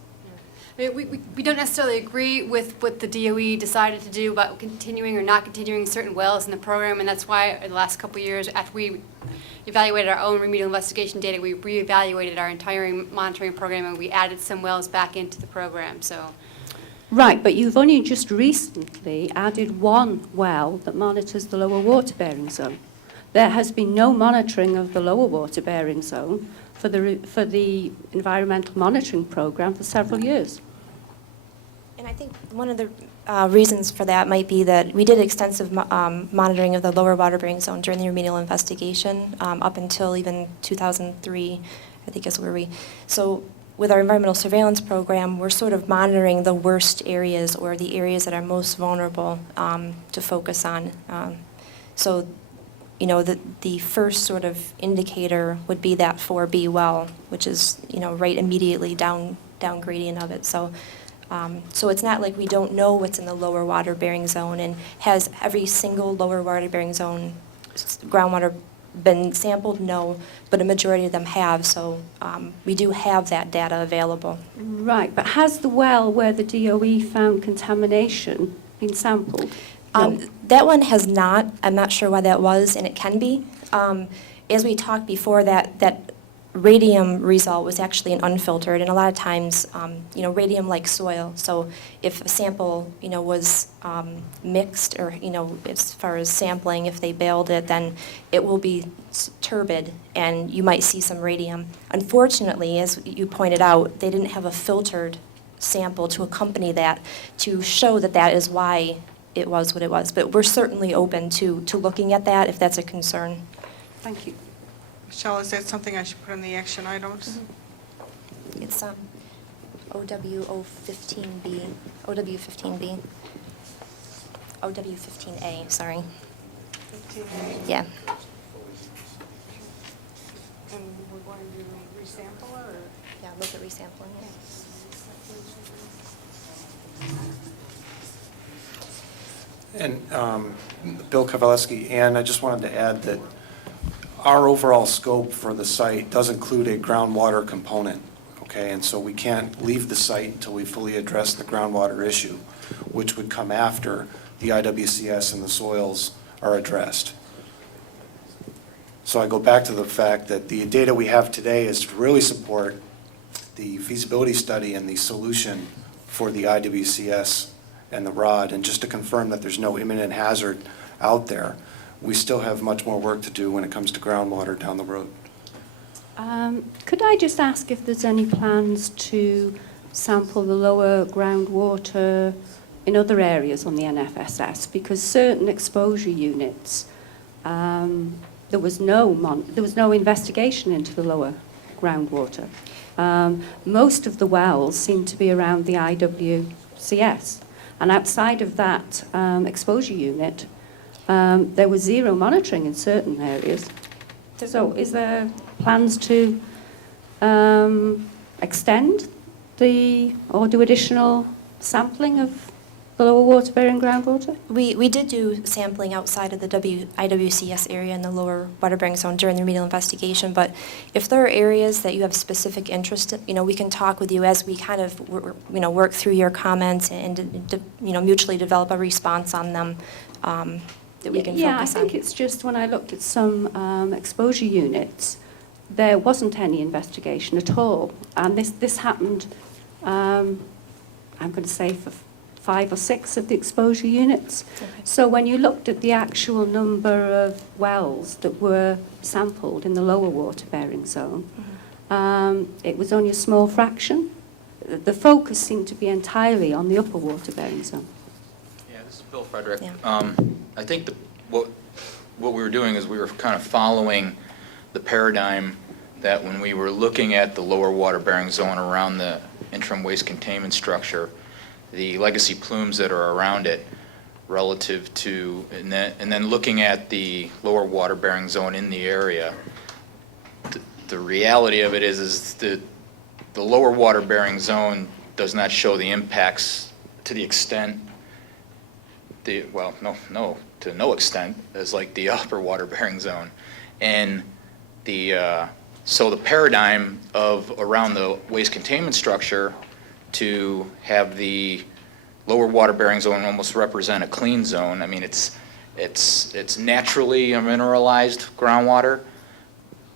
I mean, we don't necessarily agree with what the DOE decided to do about continuing or not continuing certain wells in the program, and that's why in the last couple of years, after we evaluated our own remedial investigation data, we reevaluated our entire monitoring program and we added some wells back into the program. So. Right, but you've only just recently added one well that monitors the lower water-bearing zone. There has been no monitoring of the lower water-bearing zone for the environmental monitoring program for several years. And I think one of the reasons for that might be that we did extensive monitoring of the lower water-bearing zone during the remedial investigation up until even 2003, I think is where we. So with our environmental surveillance program, we're sort of monitoring the worst areas or the areas that are most vulnerable to focus on. So, you know, the first sort of indicator would be that 4B well, which is, you know, right immediately down gradient of it. So. So it's not like we don't know what's in the lower water-bearing zone, and has every single lower water-bearing zone groundwater been sampled? No, but a majority of them have, so we do have that data available. Right, but has the well where the DOE found contamination been sampled? No. That one has not. I'm not sure why that was, and it can be. As we talked before, that radium result was actually an unfiltered, and a lot of times, you know, radium like soil. So if a sample, you know, was mixed, or, you know, as far as sampling, if they baled it, then it will be turbid, and you might see some radium. Unfortunately, as you pointed out, they didn't have a filtered sample to accompany that to show that that is why it was what it was. But we're certainly open to looking at that if that's a concern. Thank you. Michelle, is that something I should put in the action items? It's OW15B, OW15B, OW15A, sorry. 15A. Yeah. And we're going to resample or? Yeah, look at resampling it. And Bill Kowalski, and I just wanted to add that our overall scope for the site does include a groundwater component, okay? And so we can't leave the site until we fully address the groundwater issue, which would come after the IWCS and the soils are addressed. So I go back to the fact that the data we have today is to really support the feasibility study and the solution for the IWCS and the ROD, and just to confirm that there's no imminent hazard out there. We still have much more work to do when it comes to groundwater down the road. Could I just ask if there's any plans to sample the lower groundwater in other areas on the NFSS? Because certain exposure units, there was no investigation into the lower groundwater. Most of the wells seem to be around the IWCS. And outside of that exposure unit, there was zero monitoring in certain areas. So is there plans to extend or do additional sampling of the lower water-bearing groundwater? We did do sampling outside of the IWCS area in the lower water-bearing zone during the remedial investigation, but if there are areas that you have specific interest in, we can talk with you as we kind of work through your comments and mutually develop a response on them that we can Yeah, I focus on. think it's just when I looked at some exposure units, there wasn't any investigation at all. And this happened, I'm going to say, for 5 or 6 of the exposure units. Okay. So when you looked at the actual number of wells that were sampled in the lower water-bearing zone, it was only a small fraction. The focus seemed to be entirely on the upper water-bearing zone. Yeah, this is Bill Frederick. Yeah. I think what we were doing is we were kind of following the paradigm that when we were looking at the lower water-bearing zone around the interim waste containment structure, the legacy plumes that are around it relative to, and then looking at the lower water-bearing zone in the area, the reality of it is that the lower water-bearing zone does not show the impacts to the extent, to no extent, as like the upper water-bearing zone. And so the paradigm of around the waste containment structure to have the lower water-bearing zone almost represent a clean zone. I mean, it's naturally a mineralized groundwater.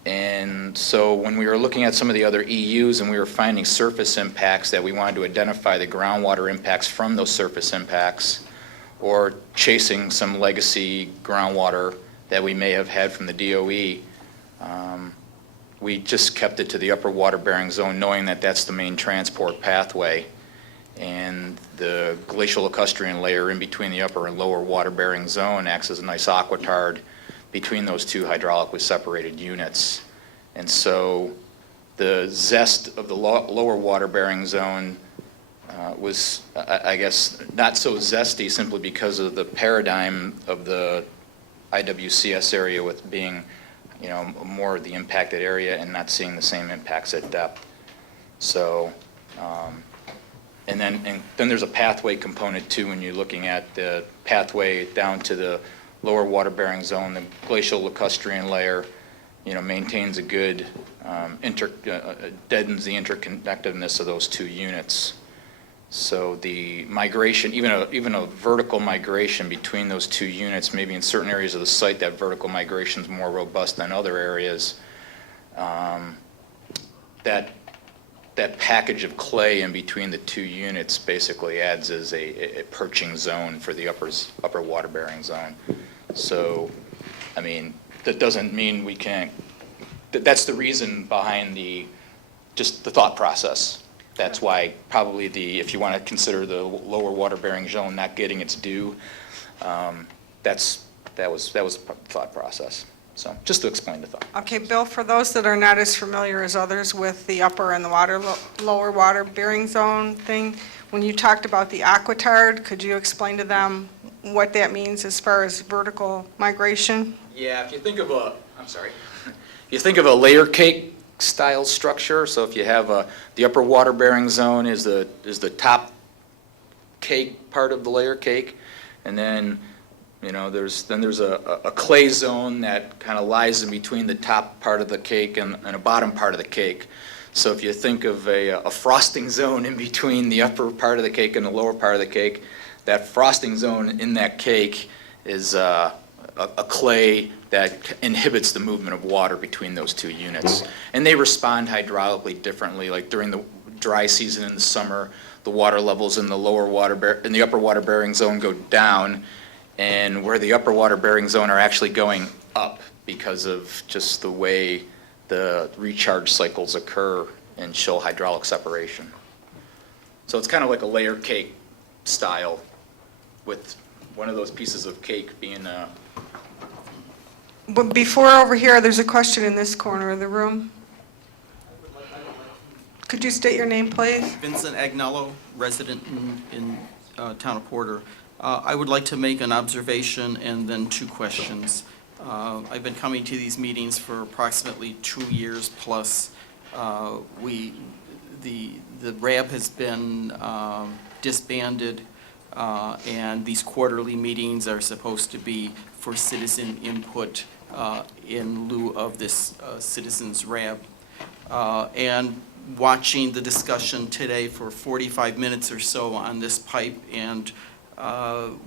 And so when we were looking at some of the other EUs and we were finding surface impacts that we wanted to identify the groundwater impacts from those surface impacts, or chasing some legacy groundwater that we may have had from the DOE, we just kept it to the upper water-bearing zone, knowing that that's the main transport pathway. And the glacial lacustrine layer in between the upper and lower water-bearing zone acts as a nice aquitard between those two hydraulically separated units. And so the zest of the lower water-bearing zone was, I guess, not so zesty simply because of the paradigm of the IWCS area with being, more of the impacted area and not seeing the same impacts at depth. So, and then there's a pathway component too when you're looking at the pathway down to the lower water-bearing zone. The glacial lacustrine layer, maintains a good, deadens the interconnectedness of those two units. So the migration, even a vertical migration between those two units, maybe in certain areas of the site that vertical migration is more robust than other areas, that package of clay in between the two units basically adds as a perching zone for the upper water-bearing zone. So, I mean, that doesn't mean we can't, that's the reason behind just the thought process. That's why probably if you want to consider the lower water-bearing zone not getting its due, that was the thought process. So, just to explain the thought. Okay, Bill, for those that are not as familiar as others with the upper and the lower water bearing zone thing, when you talked about the aquitard, could you explain to them what that means as far as vertical migration? Yeah, if you think of if you think of a layer cake style structure, so if you have the upper water bearing zone is the top cake part of the layer cake, and then there's a clay zone that kind of lies in between the top part of the cake and a bottom part of the cake. So if you think of a frosting zone in between the upper part of the cake and the lower part of the cake, that frosting zone in that cake is a clay that inhibits the movement of water between those two units. And they respond hydraulically differently. Like during the dry season in the summer, the water levels in the upper water bearing zone go down, and where the upper water bearing zone are actually going up because of just the way the recharge cycles occur and show hydraulic separation. So it's kind of like a layer cake style, with one of those pieces of cake being But before over here, there's a question in this corner of the room. Could you state your name, please? Vincent Agnello, resident in Town of Porter. I would like to make an observation and then two questions. I've been coming to these meetings for approximately 2 years plus. The RAB has been disbanded, and these quarterly meetings are supposed to be for citizen input in lieu of this citizens RAB. And watching the discussion today for 45 minutes or so on this pipe and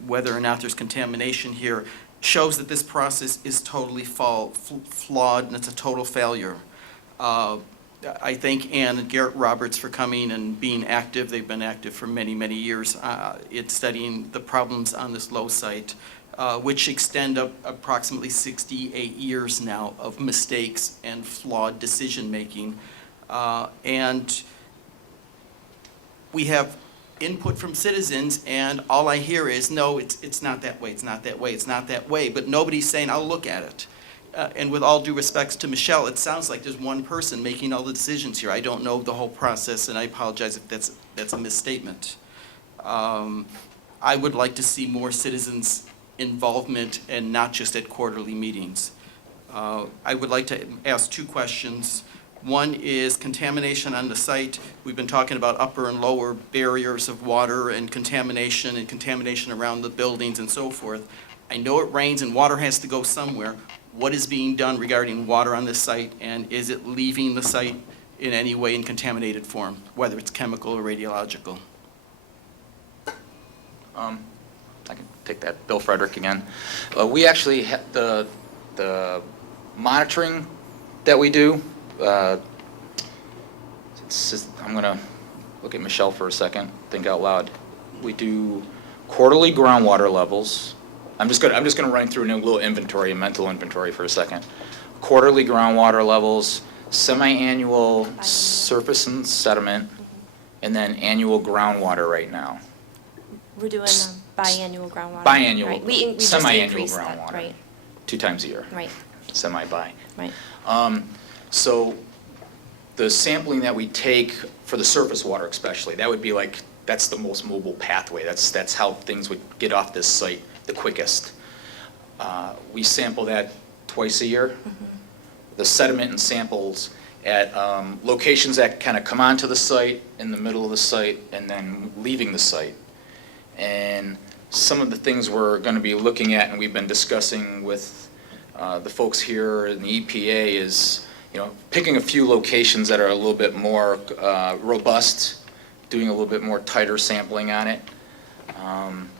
whether or not there's contamination here shows that this process is totally flawed and it's a total failure. I thank Ann and Garrett Roberts for coming and being active. They've been active for many, many years in studying the problems on this low site, which extend up approximately 68 years now of mistakes and flawed decision-making. And we have input from citizens, and all I hear is, no, it's not that way, it's not that way, it's not that way, but nobody's saying, I'll look at it. And with all due respects to Michelle, it sounds like there's one person making all the decisions here. I don't know the whole process, and I apologize if that's a misstatement. I would like to see more citizens' involvement and not just at quarterly meetings. I would like to ask two questions. One is contamination on the site. We've been talking about upper and lower barriers of water and contamination around the buildings and so forth. I know it rains and water has to go somewhere. What is being done regarding water on this site, and is it leaving the site in any way in contaminated form, whether it's chemical or radiological? I can take that. Bill Frederick again. We actually have the monitoring that we do. I'm going to look at Michelle for a second, think out loud. We do quarterly groundwater levels. I'm just going to run through a little inventory, a mental inventory for a second. Quarterly groundwater levels, semi-annual surface and sediment, and then annual groundwater right now. We're doing biannual groundwater. Biannual, Right. We just semi-annual increased that, groundwater. right. 2 times a year. Right. Semi-bi. Right. So the sampling that we take for the surface water especially, that would be like, that's the most mobile pathway. That's how things would get off this site the quickest. We sample that twice a year. Mm-hmm. The sediment and samples at locations that kind of come onto the site, in the middle of the site, and then leaving the site. And some of the things we're going to be looking at, and we've been discussing with the folks here in the EPA, is picking a few locations that are a little bit more robust, doing a little bit more tighter sampling on it.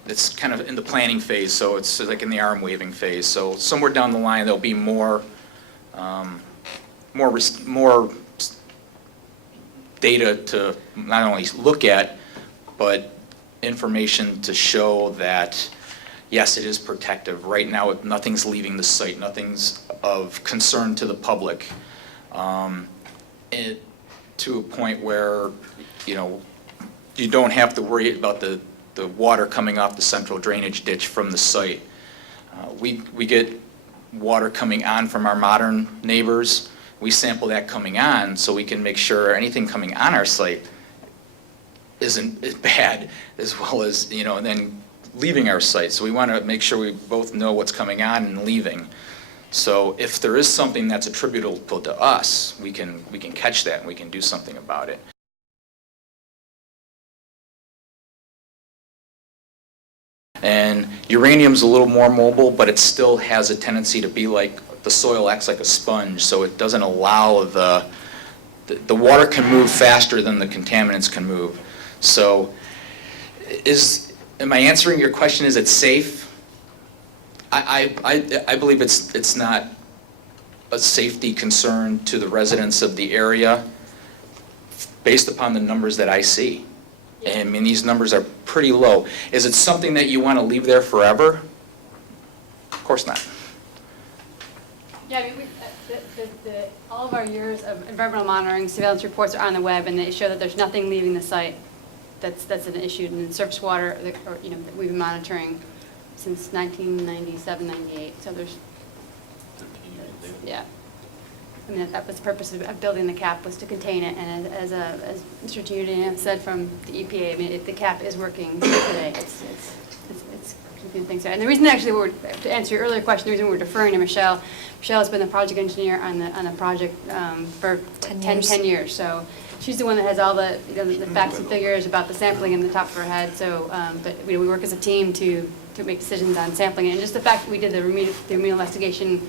It's kind of in the planning phase, so it's like in the arm waving phase. So somewhere down the line, there'll be more data to not only look at, but information to show that, yes, it is protective. Right now, nothing's leaving the site, nothing's of concern to the public. To a point where, you don't have to worry about the water coming off the central drainage ditch from the site. We get water coming on from our modern neighbors. We sample that coming on so we can make sure anything coming on our site isn't as bad as well as, and then leaving our site. So we want to make sure we both know what's coming on and leaving. So if there is something that's attributable to us, we can catch that and we can do something about it. And uranium's a little more mobile, but it still has a tendency to be like, the soil acts like a sponge, so it doesn't allow the water can move faster than the contaminants can move. So am I answering your question, is it safe? I believe it's not a safety concern to the residents of the area based upon the numbers that I see. I mean, these numbers are pretty low. Is it something that you want to leave there forever? Of course not. Yeah, I mean, all of our years of environmental monitoring, surveillance reports are on the web, and they show that there's nothing leaving the site that's an issue. And surface water, that we've been monitoring since 1997, 98. So there's, yeah. I mean, that was the purpose of building the cap, was to contain it. And as Mr. Giordano said from the EPA, I mean, the cap is working today. It's keeping things there. And the reason actually to answer your earlier question, the reason we're deferring to Michelle has been the project engineer on the project for 10 years. So she's the one that has all the facts and figures about the sampling in the top of her head. So, but we work as a team to make decisions on sampling. And just the fact that we did the remedial investigation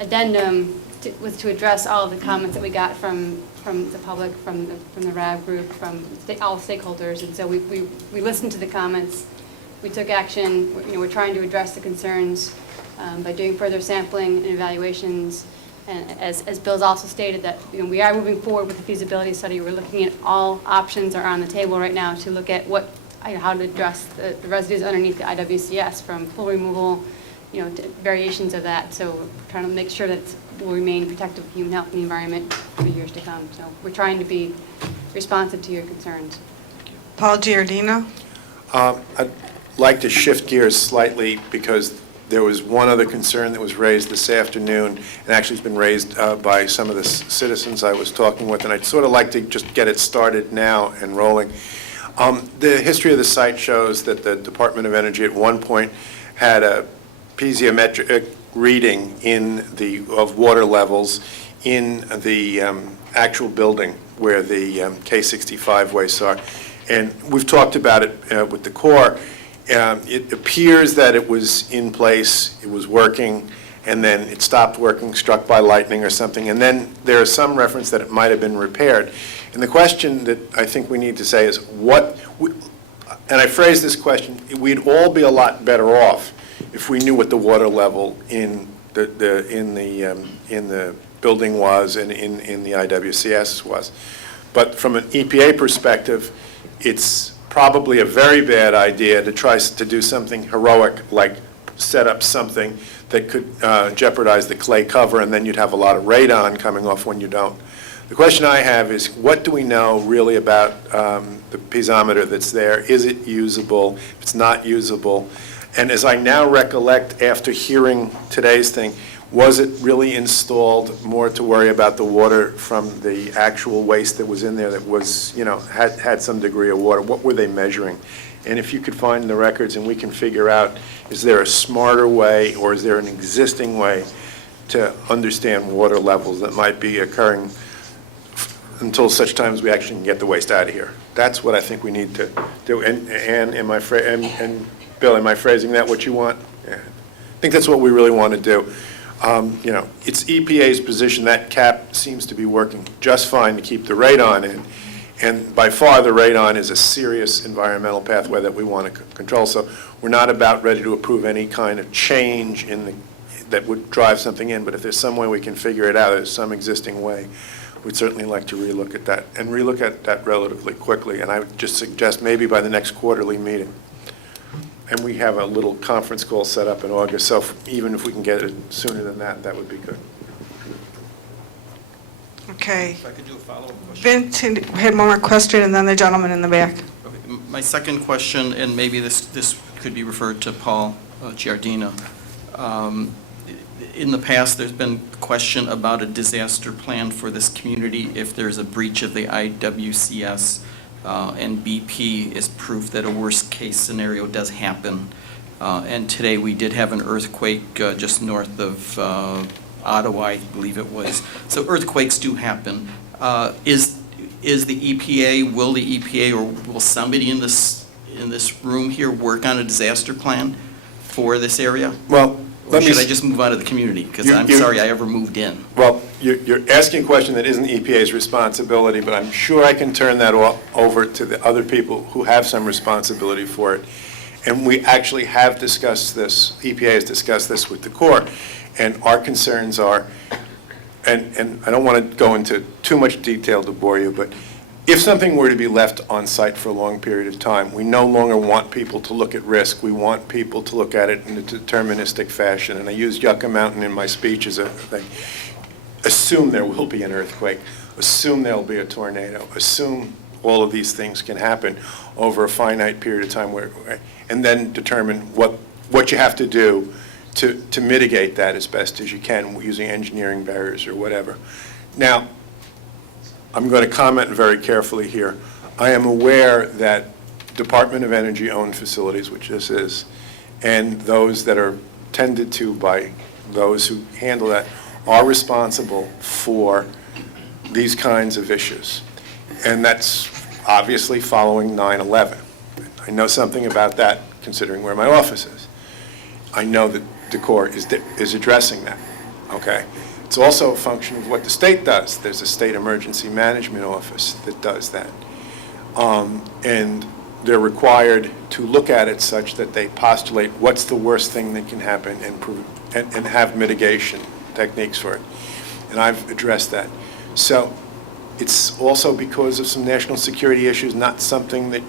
addendum was to address all of the comments that we got from the public, from the RAB group, from all stakeholders. And so we listened to the comments. We took action. We're trying to address the concerns by doing further sampling and evaluations. And as Bill's also stated, that we are moving forward with the feasibility study. We're looking at all options are on the table right now to look at how to address the residues underneath the IWCS, from full removal, to variations of that. So we're trying to make sure that it will remain protective of human health and the environment for years to come. So we're trying to be responsive to your concerns. Paul Giordino? I'd like to shift gears slightly because there was one other concern that was raised this afternoon, and actually has been raised by some of the citizens I was talking with, and I'd sort of like to just get it started now and rolling. The history of the site shows that the Department of Energy at one point had a piezometric reading of water levels in the actual building where the K65 wastes are. And we've talked about it with the Corps. It appears that it was in place, it was working, and then it stopped working, struck by lightning or something, and then there is some reference that it might have been repaired. And the question that I think we need to say is and I phrase this question, we'd all be a lot better off if we knew what the water level in the building was and in the IWCS was. But from an EPA perspective, it's probably a very bad idea to try to do something heroic, like set up something that could jeopardize the clay cover, and then you'd have a lot of radon coming off when you don't. The question I have is, what do we know really about the piezometer that's there? Is it usable? If it's not usable, and as I now recollect after hearing today's thing, was it really installed more to worry about the water from the actual waste that was in there that was, had some degree of water? What were they measuring? And if you could find the records and we can figure out, is there a smarter way or is there an existing way to understand water levels that might be occurring until such time as we actually can get the waste out of here? That's what I think we need to do. And Bill, am I phrasing that what you want? Yeah. I think that's what we really want to do. It's EPA's position that cap seems to be working just fine to keep the radon in, and by far the radon is a serious environmental pathway that we want to control. So we're not about ready to approve any kind of change that would drive something in, but if there's some way we can figure it out, there's some existing way, we'd certainly like to relook at that, and relook at that relatively quickly. And I would just suggest maybe by the next quarterly meeting. And we have a little conference call set up in August, so even if we can get it sooner than that, that would be good. Okay. If I could do a follow-up question. Vince had one more question, and then the gentleman in the back. Okay. My second question, and maybe this could be referred to Paul Giordino. In the past, there's been question about a disaster plan for this community if there's a breach of the IWCS, and BP is proof that a worst-case scenario does happen. And today, we did have an earthquake just north of Ottawa, I believe it was. So earthquakes do happen. Is the EPA, will the EPA or will somebody in this room here work on a disaster plan for this area? Well, Or should I just move out of the community? Because I'm sorry I ever moved in. Well, you're asking a question that isn't EPA's responsibility, but I'm sure I can turn that over to the other people who have some responsibility for it. And we actually have discussed this, EPA has discussed this with the Corps, and our concerns are, and I don't want to go into too much detail to bore you, but if something were to be left on site for a long period of time, we no longer want people to look at risk. We want people to look at it in a deterministic fashion. And I used Yucca Mountain in my speech as a thing. Assume there will be an earthquake. Assume there will be a tornado. Assume all of these things can happen over a finite period of time, and then determine what you have to do to mitigate that as best as you can using engineering barriers or whatever. Now, I'm going to comment very carefully here. I am aware that Department of Energy-owned facilities, which this is, and those that are tended to by those who handle that, are responsible for these kinds of issues. And that's obviously following 9/11. I know something about that, considering where my office is. I know that the Corps is addressing that, okay? It's also a function of what the state does. There's a state emergency management office that does that. And they're required to look at it such that they postulate what's the worst thing that can happen and have mitigation techniques for it. And I've addressed that. So it's also because of some national security issues, not something that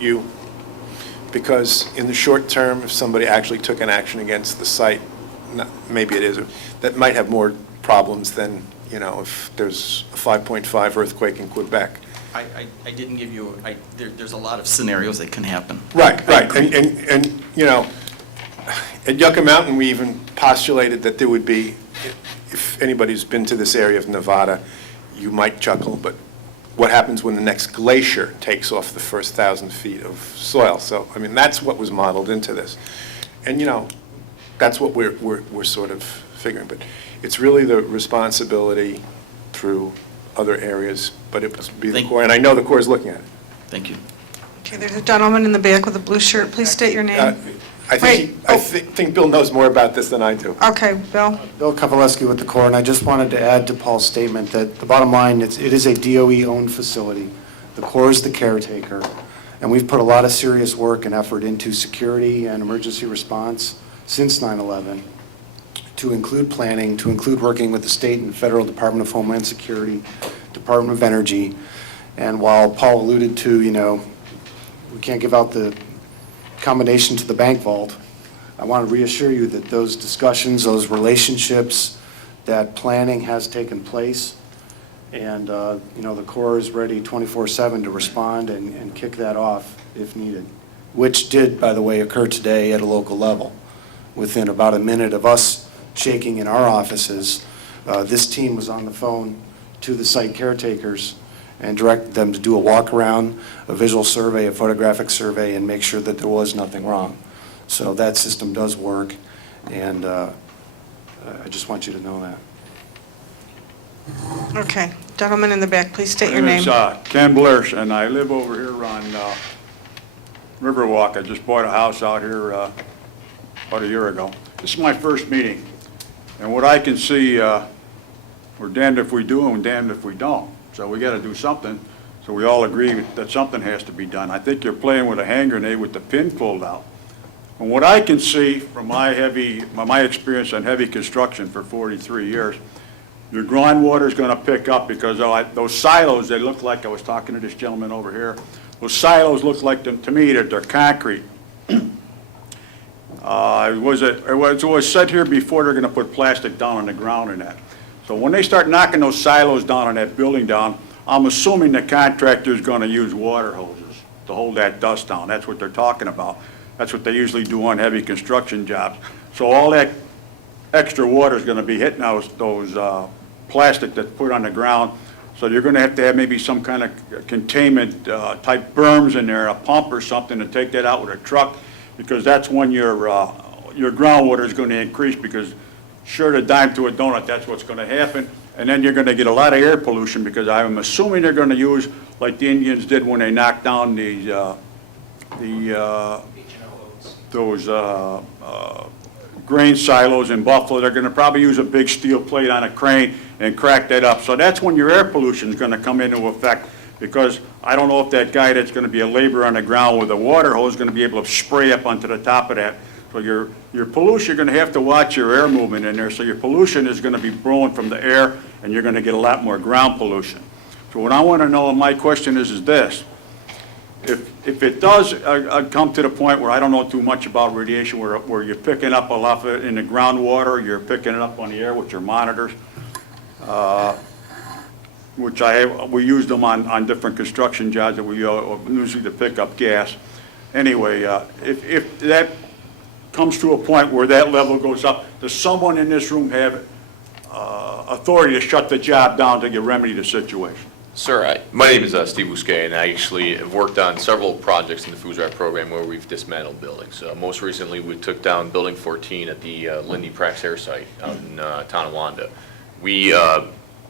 because in the short term, if somebody actually took an action against the site, maybe it is, that might have more problems than, if there's a 5.5 earthquake in Quebec. I didn't give you, there's a lot of scenarios that can happen. Right. And at Yucca Mountain, we even postulated that there would be, if anybody's been to this area of Nevada, you might chuckle, but what happens when the next glacier takes off the first 1,000 feet of soil? So, that's what was modeled into this. And, that's what we're sort of figuring. But it's really the responsibility through other areas, but it must be the Corps, and I know the Corps is looking at it. Thank you. Okay, there's a gentleman in the back with a blue shirt. Please state your name. I think Bill knows more about this than I do. Okay, Bill. Bill Kowaleski with the Corps, and I just wanted to add to Paul's statement that the bottom line, it is a DOE-owned facility. The Corps is the caretaker, and we've put a lot of serious work and effort into security and emergency response since 9/11, to include planning, to include working with the state and federal Department of Homeland Security, Department of Energy. And while Paul alluded to, we can't give out the combination to the bank vault, I want to reassure you that those discussions, those relationships, that planning has taken place. And, the Corps is ready 24/7 to respond and kick that off if needed, which did, by the way, occur today at a local level. Within about a minute of us shaking in our offices, this team was on the phone to the site caretakers and directed them to do a walk-around, a visual survey, a photographic survey, and make sure that there was nothing wrong. So that system does work, and I just want you to know that. Okay, gentleman in the back, please state your name. It's Ken Blursh, and I live over here on Riverwalk. I just bought a house out here about a year ago. This is my first meeting, and what I can see, we're damned if we do and damned if we don't. So we got to do something, so we all agree that something has to be done. I think you're playing with a hand grenade with the pin pulled out. And what I can see from my experience on heavy construction for 43 years, your groundwater is going to pick up because those silos, they look like, I was talking to this gentleman over here, those silos look like, to me, that they're concrete. It was said here before they're going to put plastic down on the ground and that. So when they start knocking those silos down on that building down, I'm assuming the contractor is going to use water hoses to hold that dust down. That's what they're talking about. That's what they usually do on heavy construction jobs. So all that extra water is going to be hitting those plastic that's put on the ground. So you're going to have maybe some kind of containment type berms in there, a pump or something to take that out with a truck, because that's when your groundwater is going to increase, because sure to dime to a donut, that's what's going to happen. And then you're going to get a lot of air pollution, because I'm assuming they're going to use, like the Indians did when they knocked down those grain silos in Buffalo. They're going to probably use a big steel plate on a crane and crack that up. So that's when your air pollution is going to come into effect, because I don't know if that guy that's going to be a laborer on the ground with a water hose is going to be able to spray up onto the top of that. So your pollution, you're going to have to watch your air movement in there. So your pollution is going to be blowing from the air, and you're going to get a lot more ground pollution. So what I want to know, and my question is this. If it does come to the point where I don't know too much about radiation, where you're picking up a lot of it in the groundwater, you're picking it up on the air with your monitors, which we use them on different construction jobs that we usually to pick up gas. Anyway, if that comes to a point where that level goes up, does someone in this room have authority to shut the job down to remedy the situation? Sir, my name is Steve Bousquet, and I actually have worked on several projects in the Food Drive program where we've dismantled buildings. Most recently, we took down Building 14 at the Lindy Prax Air Site out in Tonawanda.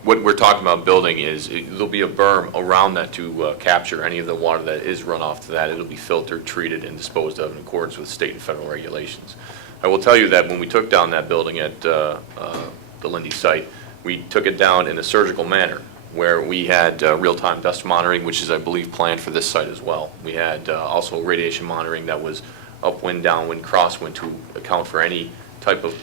What we're talking about building is, there'll be a berm around that to capture any of the water that is run off to that. It'll be filtered, treated, and disposed of in accordance with state and federal regulations. I will tell you that when we took down that building at the Lindy site, we took it down in a surgical manner, where we had real-time dust monitoring, which is, I believe, planned for this site as well. We had also radiation monitoring that was upwind, downwind, crosswind to account for any type of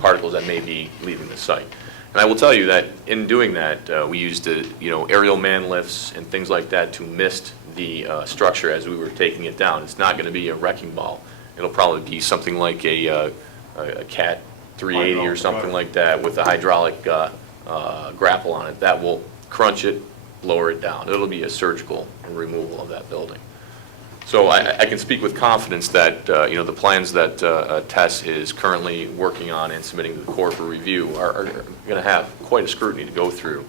particles that may be leaving the site. And I will tell you that in doing that, we used aerial man lifts and things like that to mist the structure as we were taking it down. It's not going to be a wrecking ball. It'll probably be something like a Cat 380 or something like that with a hydraulic grapple on it that will crunch it, lower it down. It'll be a surgical removal of that building. So I can speak with confidence that the plans that Tess is currently working on and submitting to the Corps for review are going to have quite a scrutiny to go through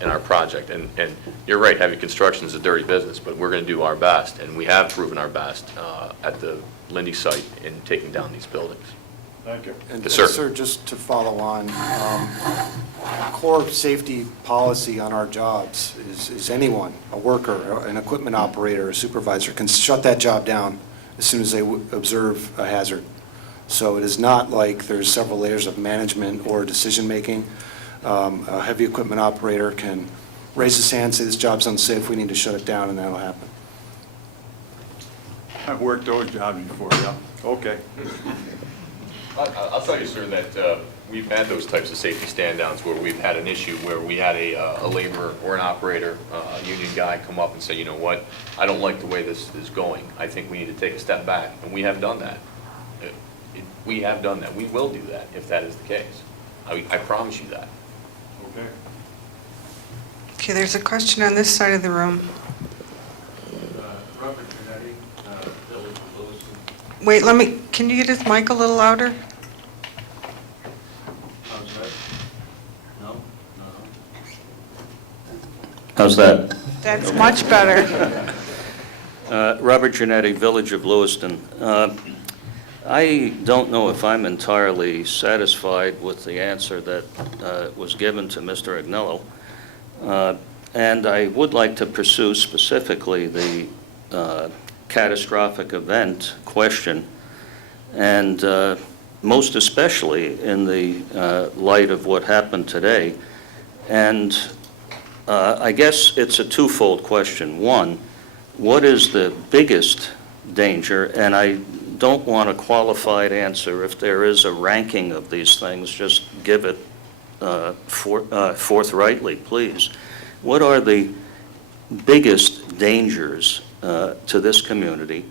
in our project. And you're right, heavy construction is a dirty business, but we're going to do our best, and we have proven our best at the Lindy site in taking down these buildings. Thank you. And Yes, sir. Sir, just to follow on, core safety policy on our jobs is anyone, a worker, an equipment operator, a supervisor, can shut that job down as soon as they observe a hazard. So it is not like there's several layers of management or decision-making. A heavy equipment operator can raise his hand, say this job's unsafe, we need to shut it down, and that'll happen. I've worked those jobs before, yeah. Okay. I'll tell you, sir, that we've had those types of safety stand-downs where we've had an issue where we had a laborer or an operator, a union guy come up and say, you know what, I don't like the way this is going. I think we need to take a step back. And we have done that. We have done that. We will do that if that is the case. I promise you that. Okay. Okay, there's a question on this side of the room. Robert Giannetti, Village of Lewiston. Wait, can you get his mic a little louder? How's that? No? How's that? That's much better. Robert Giannetti, Village of Lewiston. I don't know if I'm entirely satisfied with the answer that was given to Mr. Agnello, and I would like to pursue specifically the catastrophic event question, and most especially in the light of what happened today. And I guess it's a twofold question. One, what is the biggest danger? And I don't want a qualified answer. If there is a ranking of these things, just give it forthrightly, please. What are the biggest dangers to this community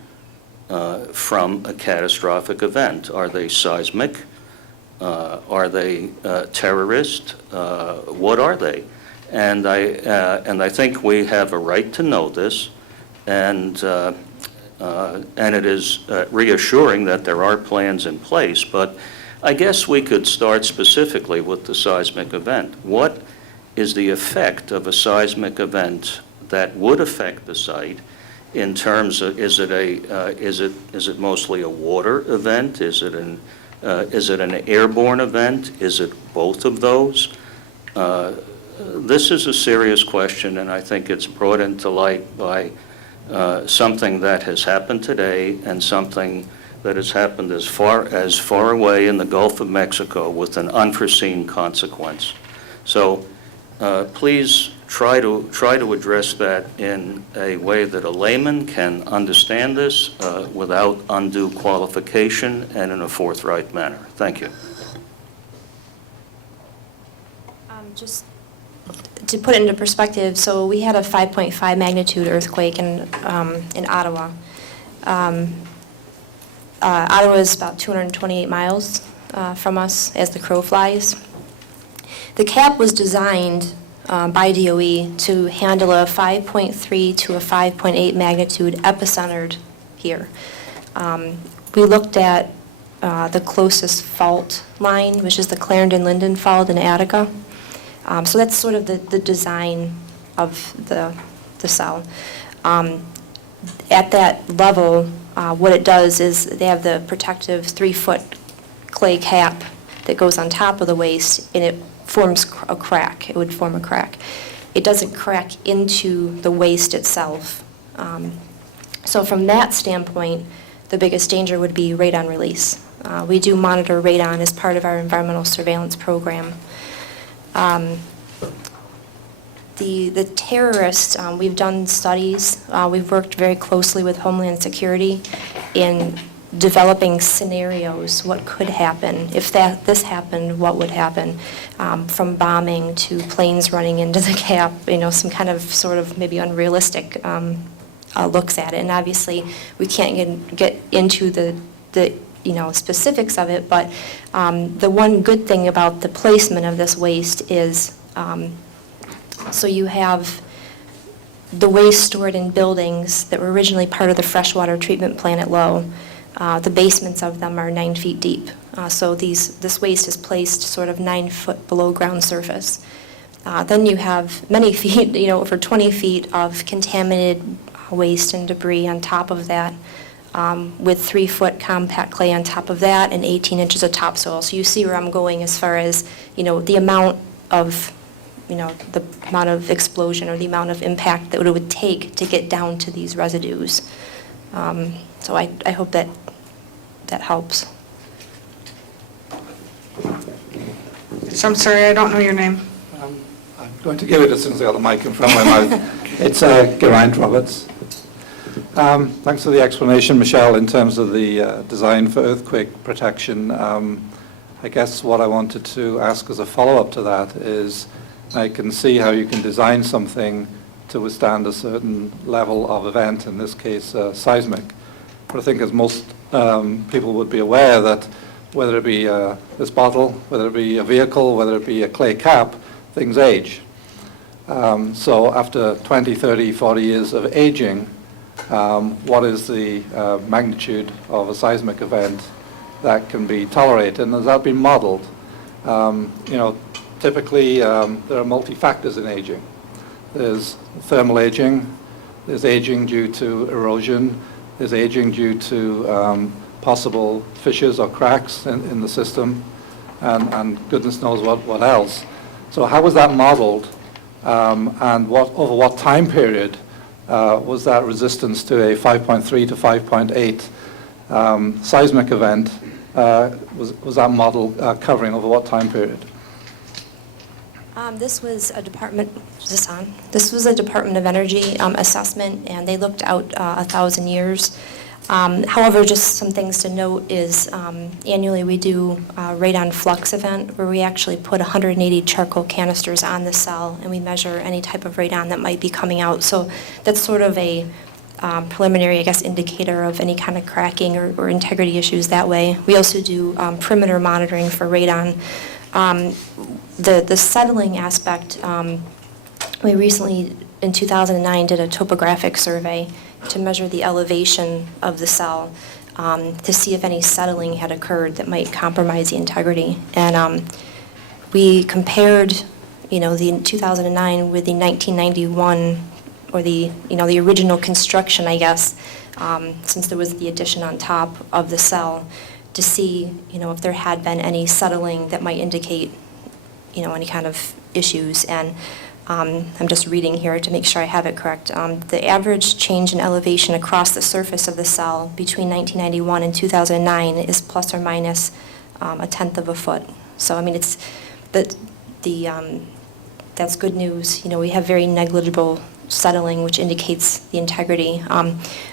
from a catastrophic event? Are they seismic? Are they terrorist? What are they? And I think we have a right to know this, and it is reassuring that there are plans in place. But I guess we could start specifically with the seismic event. What is the effect of a seismic event that would affect the site in terms of, is it mostly a water event? Is it an airborne event? Is it both of those? This is a serious question, and I think it's brought into light by something that has happened today and something that has happened as far away in the Gulf of Mexico with an unforeseen consequence. So please try to address that in a way that a layman can understand this without undue qualification and in a forthright manner. Thank you. Just to put it into perspective, so we had a 5.5 magnitude earthquake in Ottawa. Ottawa is about 228 miles from us as the crow flies. The cap was designed by DOE to handle a 5.3 to a 5.8 magnitude epicentered here. We looked at the closest fault line, which is the Clarendon-Linden Fault in Attica. So that's sort of the design of the cell. At that level, what it does is they have the protective 3-foot clay cap that goes on top of the waste, and it forms a crack. It would form a crack. It doesn't crack into the waste itself. So from that standpoint, the biggest danger would be radon release. We do monitor radon as part of our environmental surveillance program. The terrorists, we've done studies. We've worked very closely with Homeland Security in developing scenarios. What could happen? If this happened, what would happen? From bombing to planes running into the cap, some kind of sort of maybe unrealistic looks at it. And obviously, we can't get into the specifics of it, but the one good thing about the placement of this waste is, so you have the waste stored in buildings that were originally part of the freshwater treatment plant at Low. The basements of them are 9 feet deep. So this waste is placed sort of 9 foot below ground surface. Then you have many feet, over 20 feet of contaminated waste and debris on top of that, with 3-foot compact clay on top of that and 18 inches of topsoil. So you see where I'm going as far as, the amount of, the amount of explosion or the amount of impact that it would take to get down to these residues. So I hope that helps. So I'm sorry, I don't know your name. I'm going to give it as soon as I got the mic in front of my mouth. It's Geraint Roberts. Thanks for the explanation, Michelle, in terms of the design for earthquake protection. I guess what I wanted to ask as a follow-up to that is, I can see how you can design something to withstand a certain level of event, in this case seismic. But I think as most people would be aware that whether it be this bottle, whether it be a vehicle, whether it be a clay cap, things age. So after 20, 30, 40 years of aging, what is the magnitude of a seismic event that can be tolerated, and has that been modeled? Typically there are multi-factors in aging. There's thermal aging, there's aging due to erosion, there's aging due to possible fissures or cracks in the system, and goodness knows what else. So how was that modeled, and over what time period was that resistance to a 5.3 to 5.8 seismic event, was that model covering over what time period? This was a Department of Energy assessment, and they looked out 1,000 years. However, just some things to note is annually we do a radon flux event where we actually put 180 charcoal canisters on the cell, and we measure any type of radon that might be coming out. So that's sort of a preliminary, I guess, indicator of any kind of cracking or integrity issues that way. We also do perimeter monitoring for radon. The settling aspect, we recently, in 2009, did a topographic survey to measure the elevation of the cell. to see if any settling had occurred that might compromise the integrity. And we compared, the 2009 with the 1991, or the original construction, I guess, since there was the addition on top of the cell, to see, if there had been any settling that might indicate, any kind of issues. And I'm just reading here to make sure I have it correct. The average change in elevation across the surface of the cell between 1991 and 2009 is plus or minus a tenth of a foot. So, I mean, it's that's good news. We have very negligible settling, which indicates the integrity.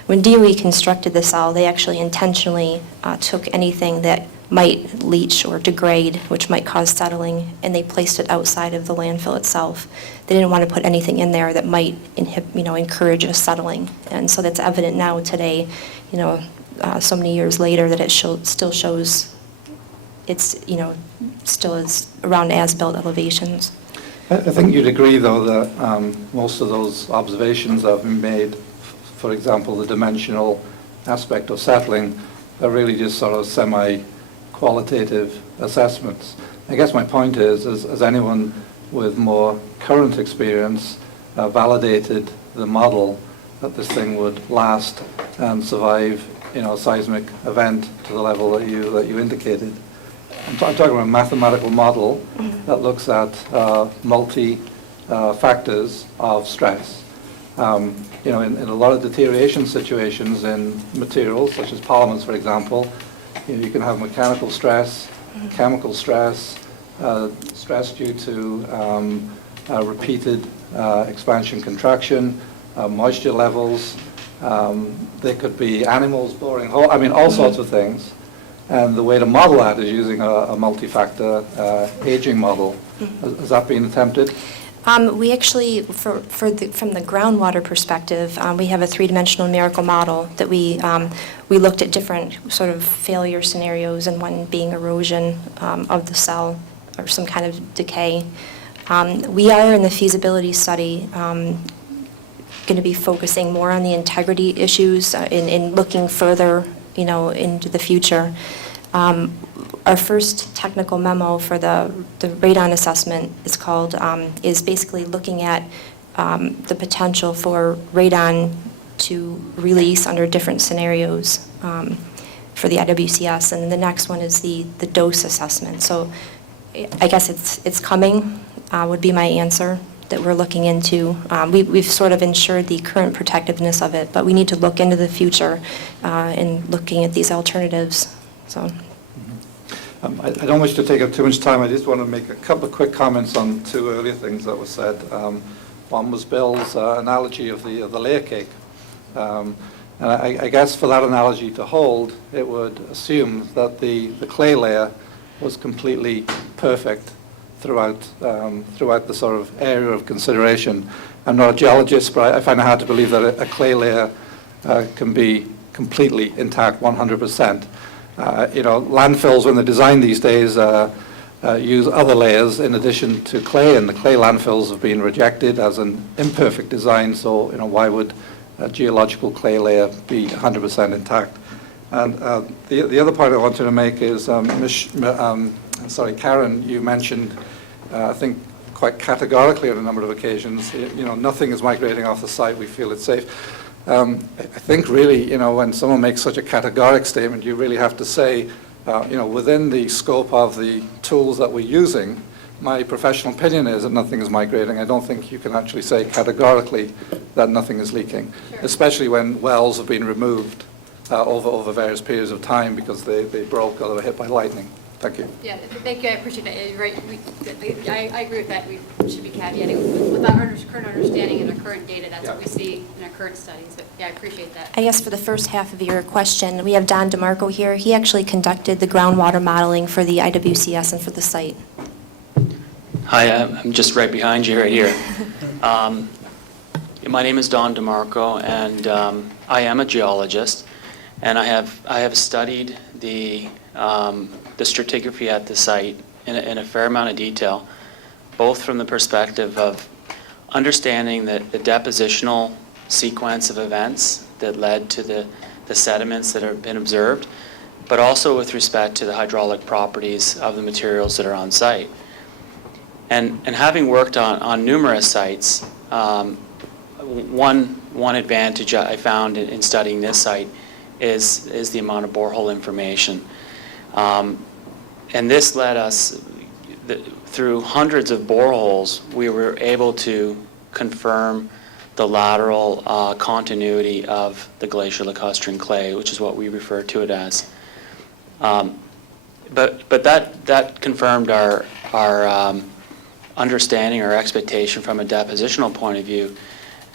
When DOE constructed the cell, they actually intentionally took anything that might leach or degrade, which might cause settling, and they placed it outside of the landfill itself. They didn't want to put anything in there that might encourage a settling. And so that's evident now today, so many years later, that it still shows it's, still is around as-built elevations. I think you'd agree, though, that most of those observations that have been made, for example, the dimensional aspect of settling, are really just sort of semi-qualitative assessments. I guess my point is, as anyone with more current experience validated the model that this thing would last and survive, a seismic event to the level that you indicated. I'm talking about a mathematical model that looks at multi-factors of stress. In a lot of deterioration situations in materials, such as polymers, for example, you can have mechanical stress, chemical stress, stress due to repeated expansion, contraction, moisture levels. There could be animals boring holes, all sorts of things. And the way to model that is using a multi-factor aging model. Has that been attempted? We actually, from the groundwater perspective, we have a three-dimensional numerical model that we looked at different sort of failure scenarios, and one being erosion of the cell or some kind of decay. We are in the feasibility study going to be focusing more on the integrity issues in looking further, into the future. Our first technical memo for the radon assessment is basically looking at the potential for radon to release under different scenarios for the IWCS, and the next one is the dose assessment. So I guess it's coming, would be my answer, that we're looking into. We've sort of ensured the current protectiveness of it, but we need to look into the future in looking at these alternatives. So. I don't wish to take up too much time. I just want to make a couple of quick comments on two earlier things that were said. One was Bill's analogy of the layer cake. And I guess for that analogy to hold, it would assume that the clay layer was completely perfect throughout the sort of area of consideration. I'm not a geologist, but I find it hard to believe that a clay layer can be completely intact 100%. Landfills, when they're designed these days, use other layers in addition to clay, and the clay landfills have been rejected as an imperfect design, so why would a geological clay layer be 100% intact? And the other point I wanted to make is, Karen, you mentioned, I think quite categorically on a number of occasions, nothing is migrating off the site, we feel it's safe. I think really, when someone makes such a categoric statement, you really have to say, within the scope of the tools that we're using, my professional opinion is that nothing is migrating. I don't think you can actually say categorically that nothing is leaking, especially when wells have been removed over various periods of time because they broke or they were hit by lightning. Thank you. Yeah, thank you, I appreciate that. You're right, I agree with that. We should be caveating with our current understanding and our current data. That's what we see in our current studies. But yeah, I appreciate that. I guess for the first half of your question, we have Don DeMarco here. He actually conducted the groundwater modeling for the IWCS and for the site. Hi, I'm just right behind you right here. My name is Don DeMarco, and I am a geologist, and I have studied the stratigraphy at the site in a fair amount of detail, both from the perspective of understanding the depositional sequence of events that led to the the sediments that have been observed, but also with respect to the hydraulic properties of the materials that are on site. And having worked on numerous sites, one advantage I found in studying this site is the amount of borehole information. And this led us, through hundreds of boreholes, we were able to confirm the lateral continuity of the glacial lacustrine clay, which is what we refer to it as. But that confirmed our understanding or expectation from a depositional point of view.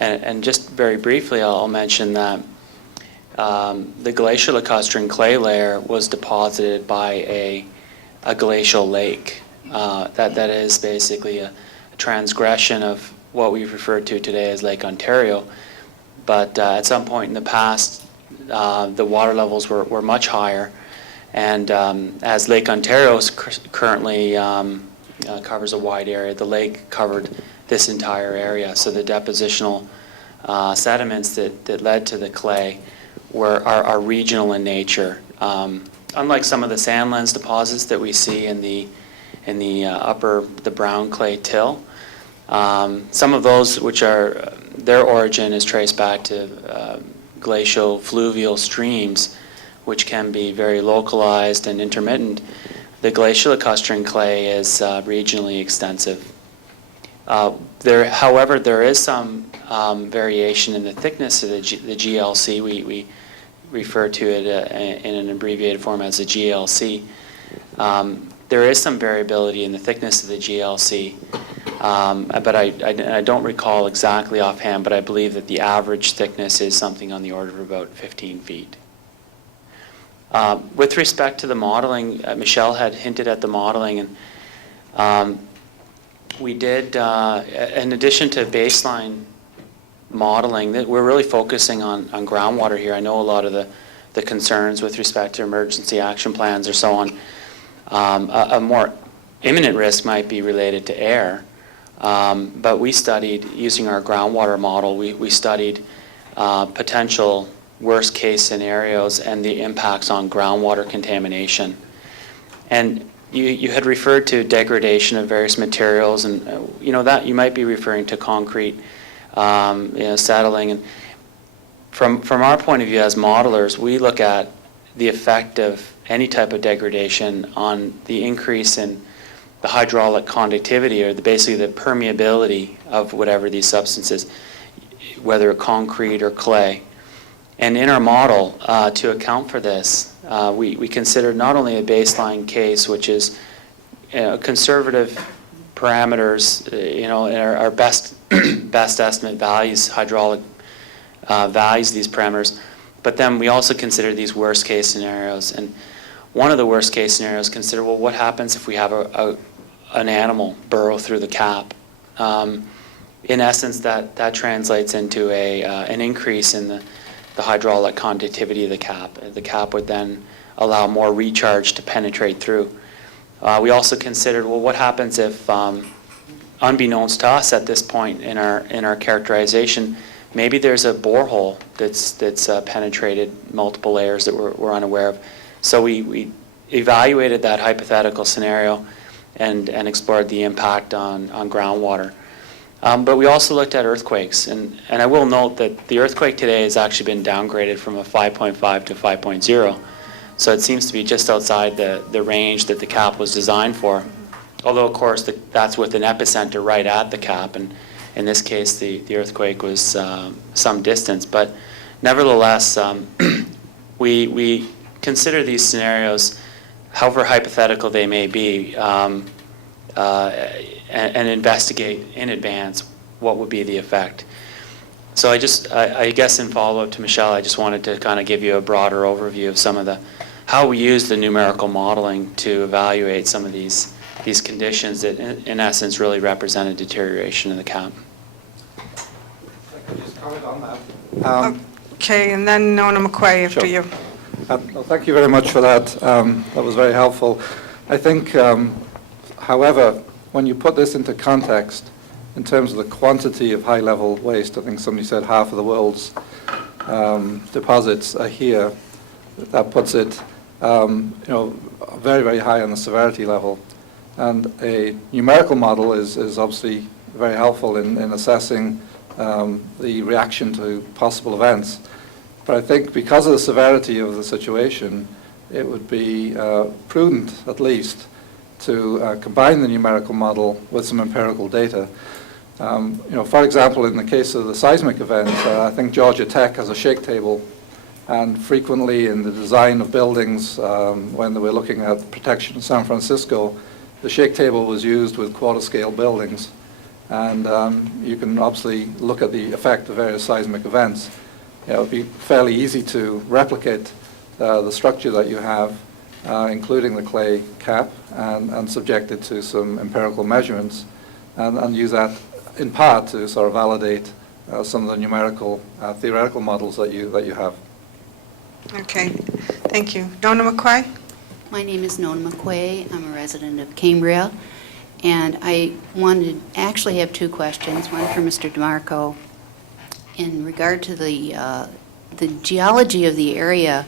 And just very briefly, I'll mention that the glacial lacustrine clay layer was deposited by a glacial lake. That is basically a transgression of what we've referred to today as Lake Ontario. But at some point in the past, the water levels were much higher. And as Lake Ontario currently covers a wide area, the lake covered this entire area. So the depositional sediments that led to the clay are regional in nature. Unlike some of the sandlands deposits that we see in the the brown clay till, some of those which are their origin is traced back to glacial fluvial streams, which can be very localized and intermittent. The glacial lacustrine clay is regionally extensive. However, there is some variation in the thickness of the GLC. We refer to it in an abbreviated form as the GLC. There is some variability in the thickness of the GLC, but I don't recall exactly offhand, but I believe that the average thickness is something on the order of about 15 feet. With respect to the modeling, Michelle had hinted at the modeling, and we did, in addition to baseline modeling, that we're really focusing on groundwater here. I know a lot of the concerns with respect to emergency action plans or so on. A more imminent risk might be related to air, but we studied, using our groundwater model, we studied potential worst case scenarios and the impacts on groundwater contamination. And you had referred to degradation of various materials, and that you might be referring to concrete settling. And from our point of view as modelers, we look at the effect of any type of degradation on the increase in the hydraulic conductivity, or basically the permeability of whatever these substances, whether concrete or clay. And in our model, to account for this, we considered not only a baseline case, which is conservative parameters, our best estimate values, hydraulic values, these parameters, but then we also consider these worst case scenarios. And one of the worst case scenarios consider, well, what happens if we have an animal burrow through the cap? In essence, that translates into an increase in the hydraulic conductivity of the cap. The cap would then allow more recharge to penetrate through. We also considered, well, what happens if, unbeknownst to us at this point in our characterization, maybe there's a borehole that's penetrated multiple layers that we're unaware of. So we evaluated that hypothetical scenario and explored the impact on groundwater. But we also looked at earthquakes, and I will note that the earthquake today has actually been downgraded from a 5.5 to 5.0. So it seems to be just outside the range that the cap was designed for. Although, of course, that's with an epicenter right at the cap, and in this case, the earthquake was some distance. But nevertheless, we consider these scenarios, however hypothetical they may be, and investigate in advance what would be the effect. So I guess in follow-up to Michelle, I just wanted to kind of give you a broader overview of some of how we use the numerical modeling to evaluate some of these conditions that in essence really represent a deterioration in the cap. Just comment on that. Okay, and then Nona McQuay after Sure. you. Well, thank you very much for that. That was very helpful. I think, however, when you put this into context, in terms of the quantity of high-level waste, I think somebody said half of the world's deposits are here, that puts it, very, very high on the severity level. And a numerical model is obviously very helpful in assessing the reaction to possible events. But I think because of the severity of the situation, it would be prudent, at least, to combine the numerical model with some empirical data. For example, in the case of the seismic event, I think Georgia Tech has a shake table, and frequently in the design of buildings, when they were looking at protection in San Francisco, the shake table was used with quarter-scale buildings. And you can obviously look at the effect of various seismic events. It would be fairly easy to replicate the structure that you have, including the clay cap, and subject it to some empirical measurements, and use that in part to sort of validate some of the numerical, theoretical models that you have. Okay, thank you. Nona McQuay? My name is Nona McQuay. I'm a resident of Cambria, and I actually have two questions, one for Mr. DeMarco. In regard to the geology of the area,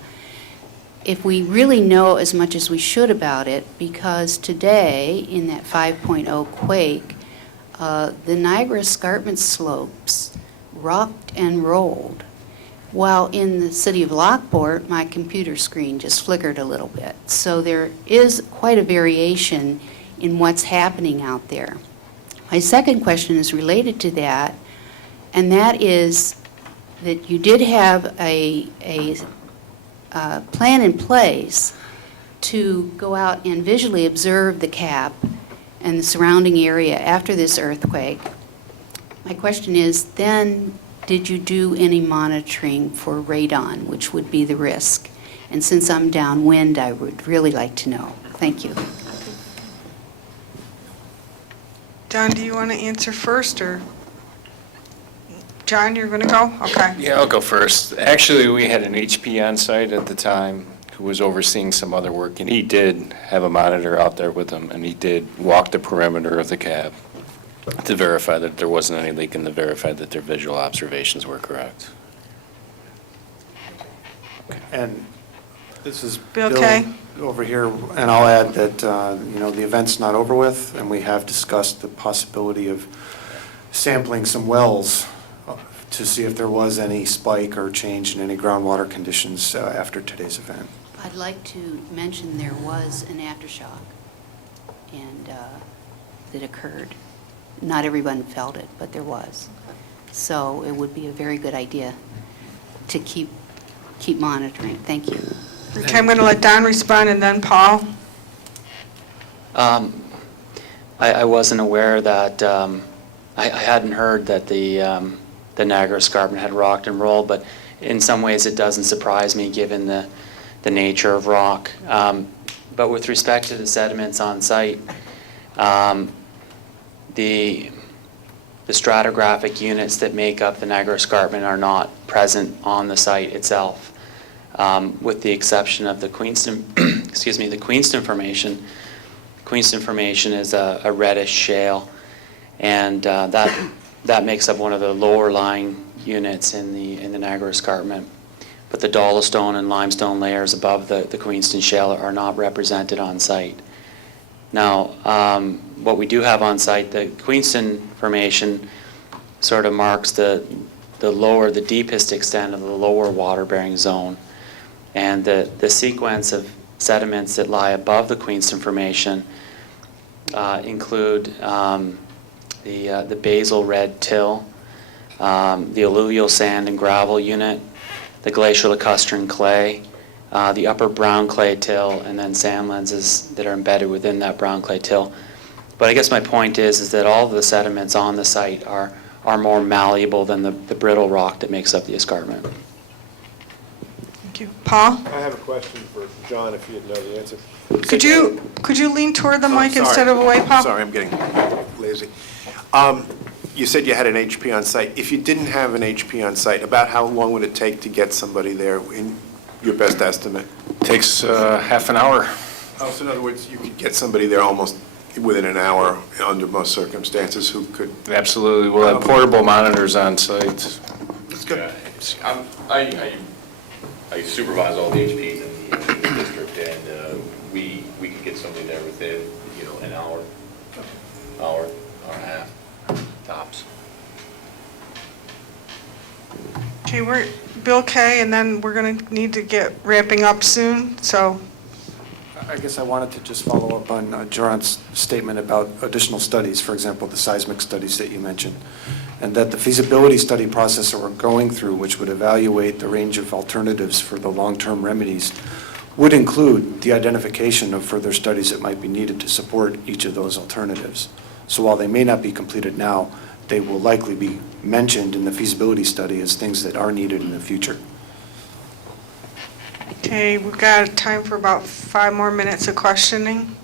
if we really know as much as we should about it, because today, in that 5.0 quake, the Niagara escarpment slopes rocked and rolled, while in the city of Lockport, my computer screen just flickered a little bit. So there is quite a variation in what's happening out there. My second question is related to that, and that is that you did have a plan in place to go out and visually observe the cap and the surrounding area after this earthquake. My question is, then, did you do any monitoring for radon, which would be the risk? And since I'm downwind, I would really like to know. Thank you. John, do you want to answer first, or? John, you're going to go? Okay. Yeah, I'll go first. Actually, we had an HP on site at the time who was overseeing some other work, and he did have a monitor out there with him, and he did walk the perimeter of the cab to verify that there wasn't any leak and to verify that their visual observations were correct. And this is Bill Bill Kay. over here, and I'll add that, the event's not over with, and we have discussed the possibility of sampling some wells to see if there was any spike or change in any groundwater conditions after today's event. I'd like to mention there was an aftershock and that occurred. Not everyone felt it, but there was. So it would be a very good idea to keep monitoring. Thank you. Okay, I'm going to let Don respond, and then Paul. I wasn't aware that, I hadn't heard that the Niagara Escarpment had rocked and rolled, but in some ways it doesn't surprise me given the nature of rock. But with respect to the sediments on site, the stratigraphic units that make up the Niagara Escarpment are not present on the site itself, with the exception of the Queenston, the Queenston Formation. Queenston Formation is a reddish shale, and that makes up one of the lower lying units in the Niagara Escarpment. But the dolostone and limestone layers above the Queenston shale are not represented on site. Now, what we do have on site, the Queenston Formation sort of marks the deepest extent of the lower water-bearing zone. And the sequence of sediments that lie above the Queenston Formation include the basal red till, the alluvial sand and gravel unit, the glacial lacustrine clay, the upper brown clay till, and then sand lenses that are embedded within that brown clay till. But I guess my point is that all of the sediments on the site are more malleable than the brittle rock that makes up the escarpment. Thank you. Paul? I have a question for John, if you'd know the answer. Could you lean toward the mic sorry. instead of away, Paul? Sorry, I'm getting lazy. You said you had an HP on site. If you didn't have an HP on site, about how long would it take to get somebody there, in your best estimate? Takes half an hour. Oh, so in other words, you could get somebody there almost within an hour under most circumstances who could... Absolutely. We'll have portable monitors on site. That's good. I supervise all the HPs in the district, and we could get somebody there within, an hour, hour and a half, tops. Okay, we're, Bill Kay, and then we're going to need to get wrapping up soon, so. I guess I wanted to just follow up on Joran's statement about additional studies, for example, the seismic studies that you mentioned, and that the feasibility study process that we're going through, which would evaluate the range of alternatives for the long-term remedies, would include the identification of further studies that might be needed to support each of those alternatives. So while they may not be completed now, they will likely be mentioned in the feasibility study as things that are needed in the future. Okay, we've got time for about 5 more minutes of questioning.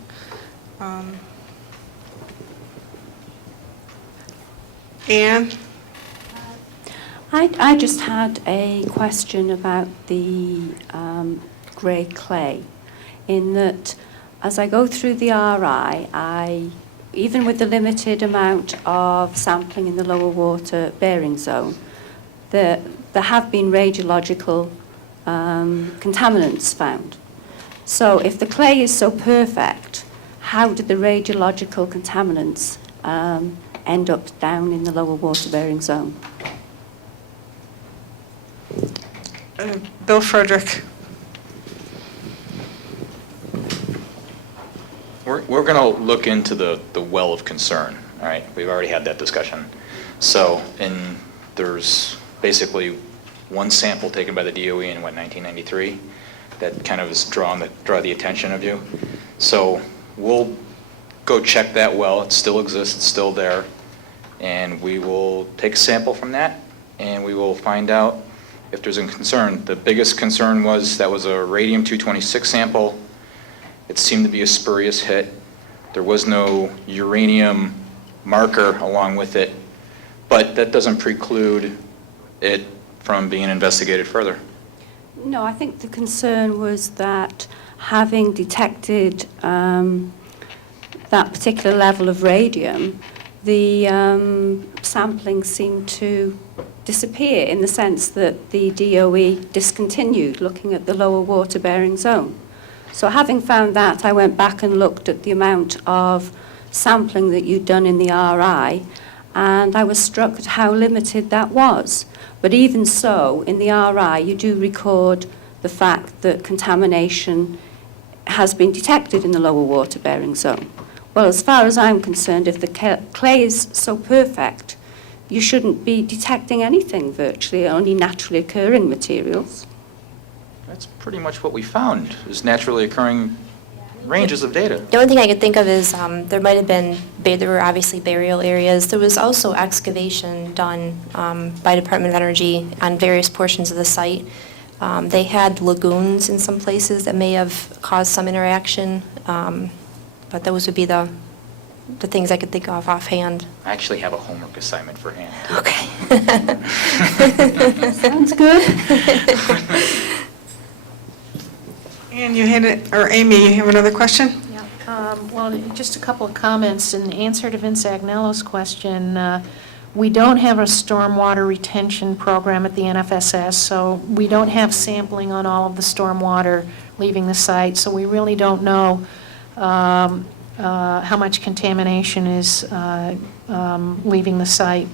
Anne? I just had a question about the grey clay, in that as I go through the RI, even with the limited amount of sampling in the lower water bearing zone, there have been radiological contaminants found. So if the clay is so perfect, how did the radiological contaminants end up down in the lower water bearing zone? Bill Frederick. We're going to look into the well of concern, all right? We've already had that discussion. So, and there's basically one sample taken by the DOE in, 1993, that kind of is draw the attention of you. So we'll go check that well. It still exists, it's still there. And we will take a sample from that, and we will find out if there's a concern. The biggest concern was that was a radium-226 sample. It seemed to be a spurious hit. There was no uranium marker along with it, but that doesn't preclude it from being investigated further. No, I think the concern was that having detected that particular level of radium, the sampling seemed to disappear in the sense that the DOE discontinued looking at the lower water bearing zone. So having found that, I went back and looked at the amount of sampling that you'd done in the RI, and I was struck at how limited that was. But even so, in the RI, you do record the fact that contamination has been detected in the lower water bearing zone. Well, as far as I'm concerned, if the clay is so perfect, you shouldn't be detecting anything virtually, only naturally occurring materials. That's pretty much what we found, is naturally occurring ranges of data. The only thing I could think of is there might have been, there were obviously burial areas. There was also excavation done by Department of Energy on various portions of the site. They had lagoons in some places that may have caused some interaction, but those would be the things I could think of offhand. I actually have a homework assignment for Ann. Okay. Sounds good. Anne, you had it, or Amy, you have another question? Well, just a couple of comments. In answer to Vince Agnello's question, we don't have a stormwater retention program at the NFSS, so we don't have sampling on all of the stormwater leaving the site, so we really don't know how much contamination is leaving the site.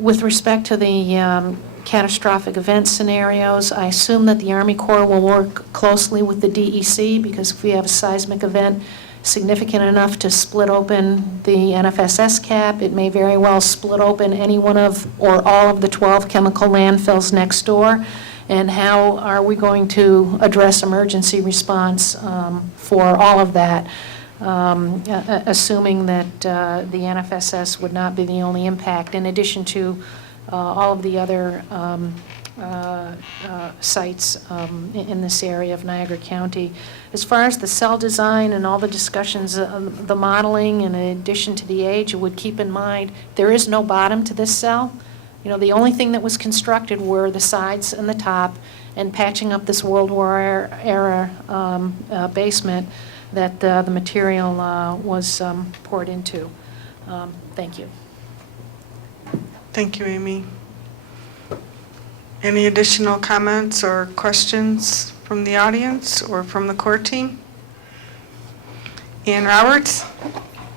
With respect to the catastrophic event scenarios, I assume that the Army Corps will work closely with the DEC, because if we have a seismic event significant enough to split open the NFSS cap, it may very well split open any one of or all of the 12 chemical landfills next door. And how are we going to address emergency response for all of that, assuming that the NFSS would not be the only impact, in addition to all of the other sites in this area of Niagara County. As far as the cell design and all the discussions, the modeling, in addition to the age, would keep in mind there is no bottom to this cell. You know, the only thing that was constructed were the sides and the top, and patching up this World War era basement that the material was poured into. Thank you. Thank you, Amy. Any additional comments or questions from the audience or from the court team? Ann Roberts?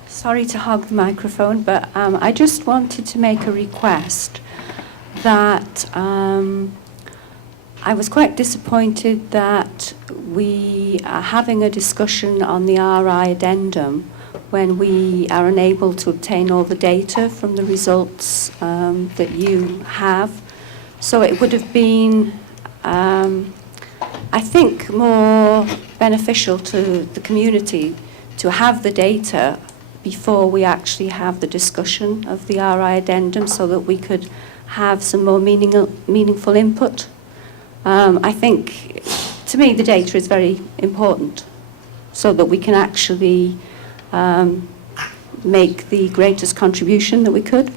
Sorry to hog the microphone, but I just wanted to make a request that I was quite disappointed that we are having a discussion on the RI addendum when we are unable to obtain all the data from the results that you have. So it would have been, I think, more beneficial to the community to have the data before we actually have the discussion of the RI addendum so that we could have some more meaningful input. I think, to me, the data is very important so that we can actually make the greatest contribution that we could.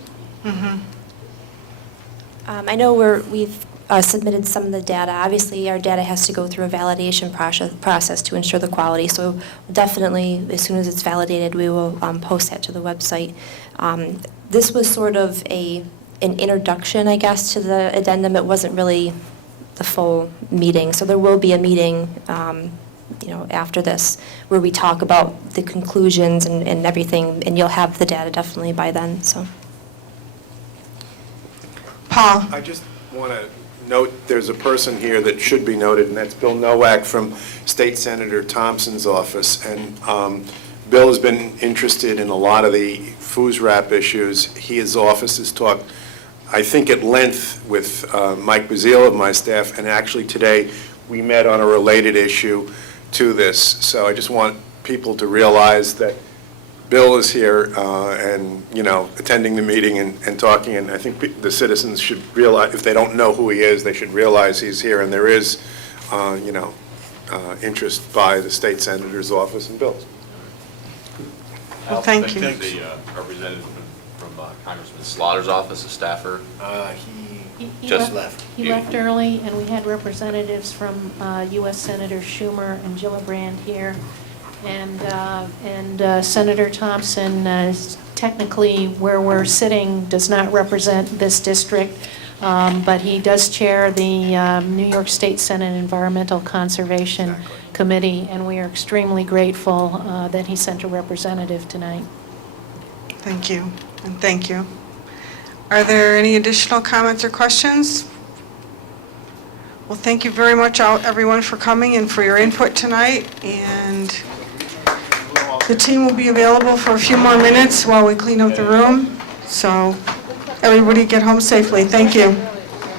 I know we've submitted some of the data. Obviously, our data has to go through a validation process to ensure the quality. So definitely, as soon as it's validated, we will post that to the website. This was sort of an introduction, I guess, to the addendum. It wasn't really the full meeting. So there will be a meeting, after this, where we talk about the conclusions and everything, and you'll have the data definitely by then. So. Paul? I just want to note, there's a person here that should be noted, and that's Bill Nowak from State Senator Thompson's office. And Bill has been interested in a lot of the FOOSRAP issues. His office has talked, I think, at length with Mike Bazile of my staff, and actually today we met on a related issue to this. So I just want people to realize that Bill is here and, attending the meeting and talking, and I think the citizens should realize, if they don't know who he is, they should realize he's here, and there is, interest by the state senator's office and Bill's. Well, thank you. The representative from Congressman Slaughter's office, a staffer. He Just left. He left early, and we had representatives from U.S. Senator Schumer and Gillibrand here. And Senator Thompson, technically where we're sitting, does not represent this district, but he does chair the New York State Senate Environmental Conservation Committee, and we are extremely grateful that he sent a representative tonight. Thank you, and thank you. Are there any additional comments or questions? Well, thank you very much, everyone, for coming and for your input tonight. And the team will be available for a few more minutes while we clean up the room. So everybody get home safely. Thank you.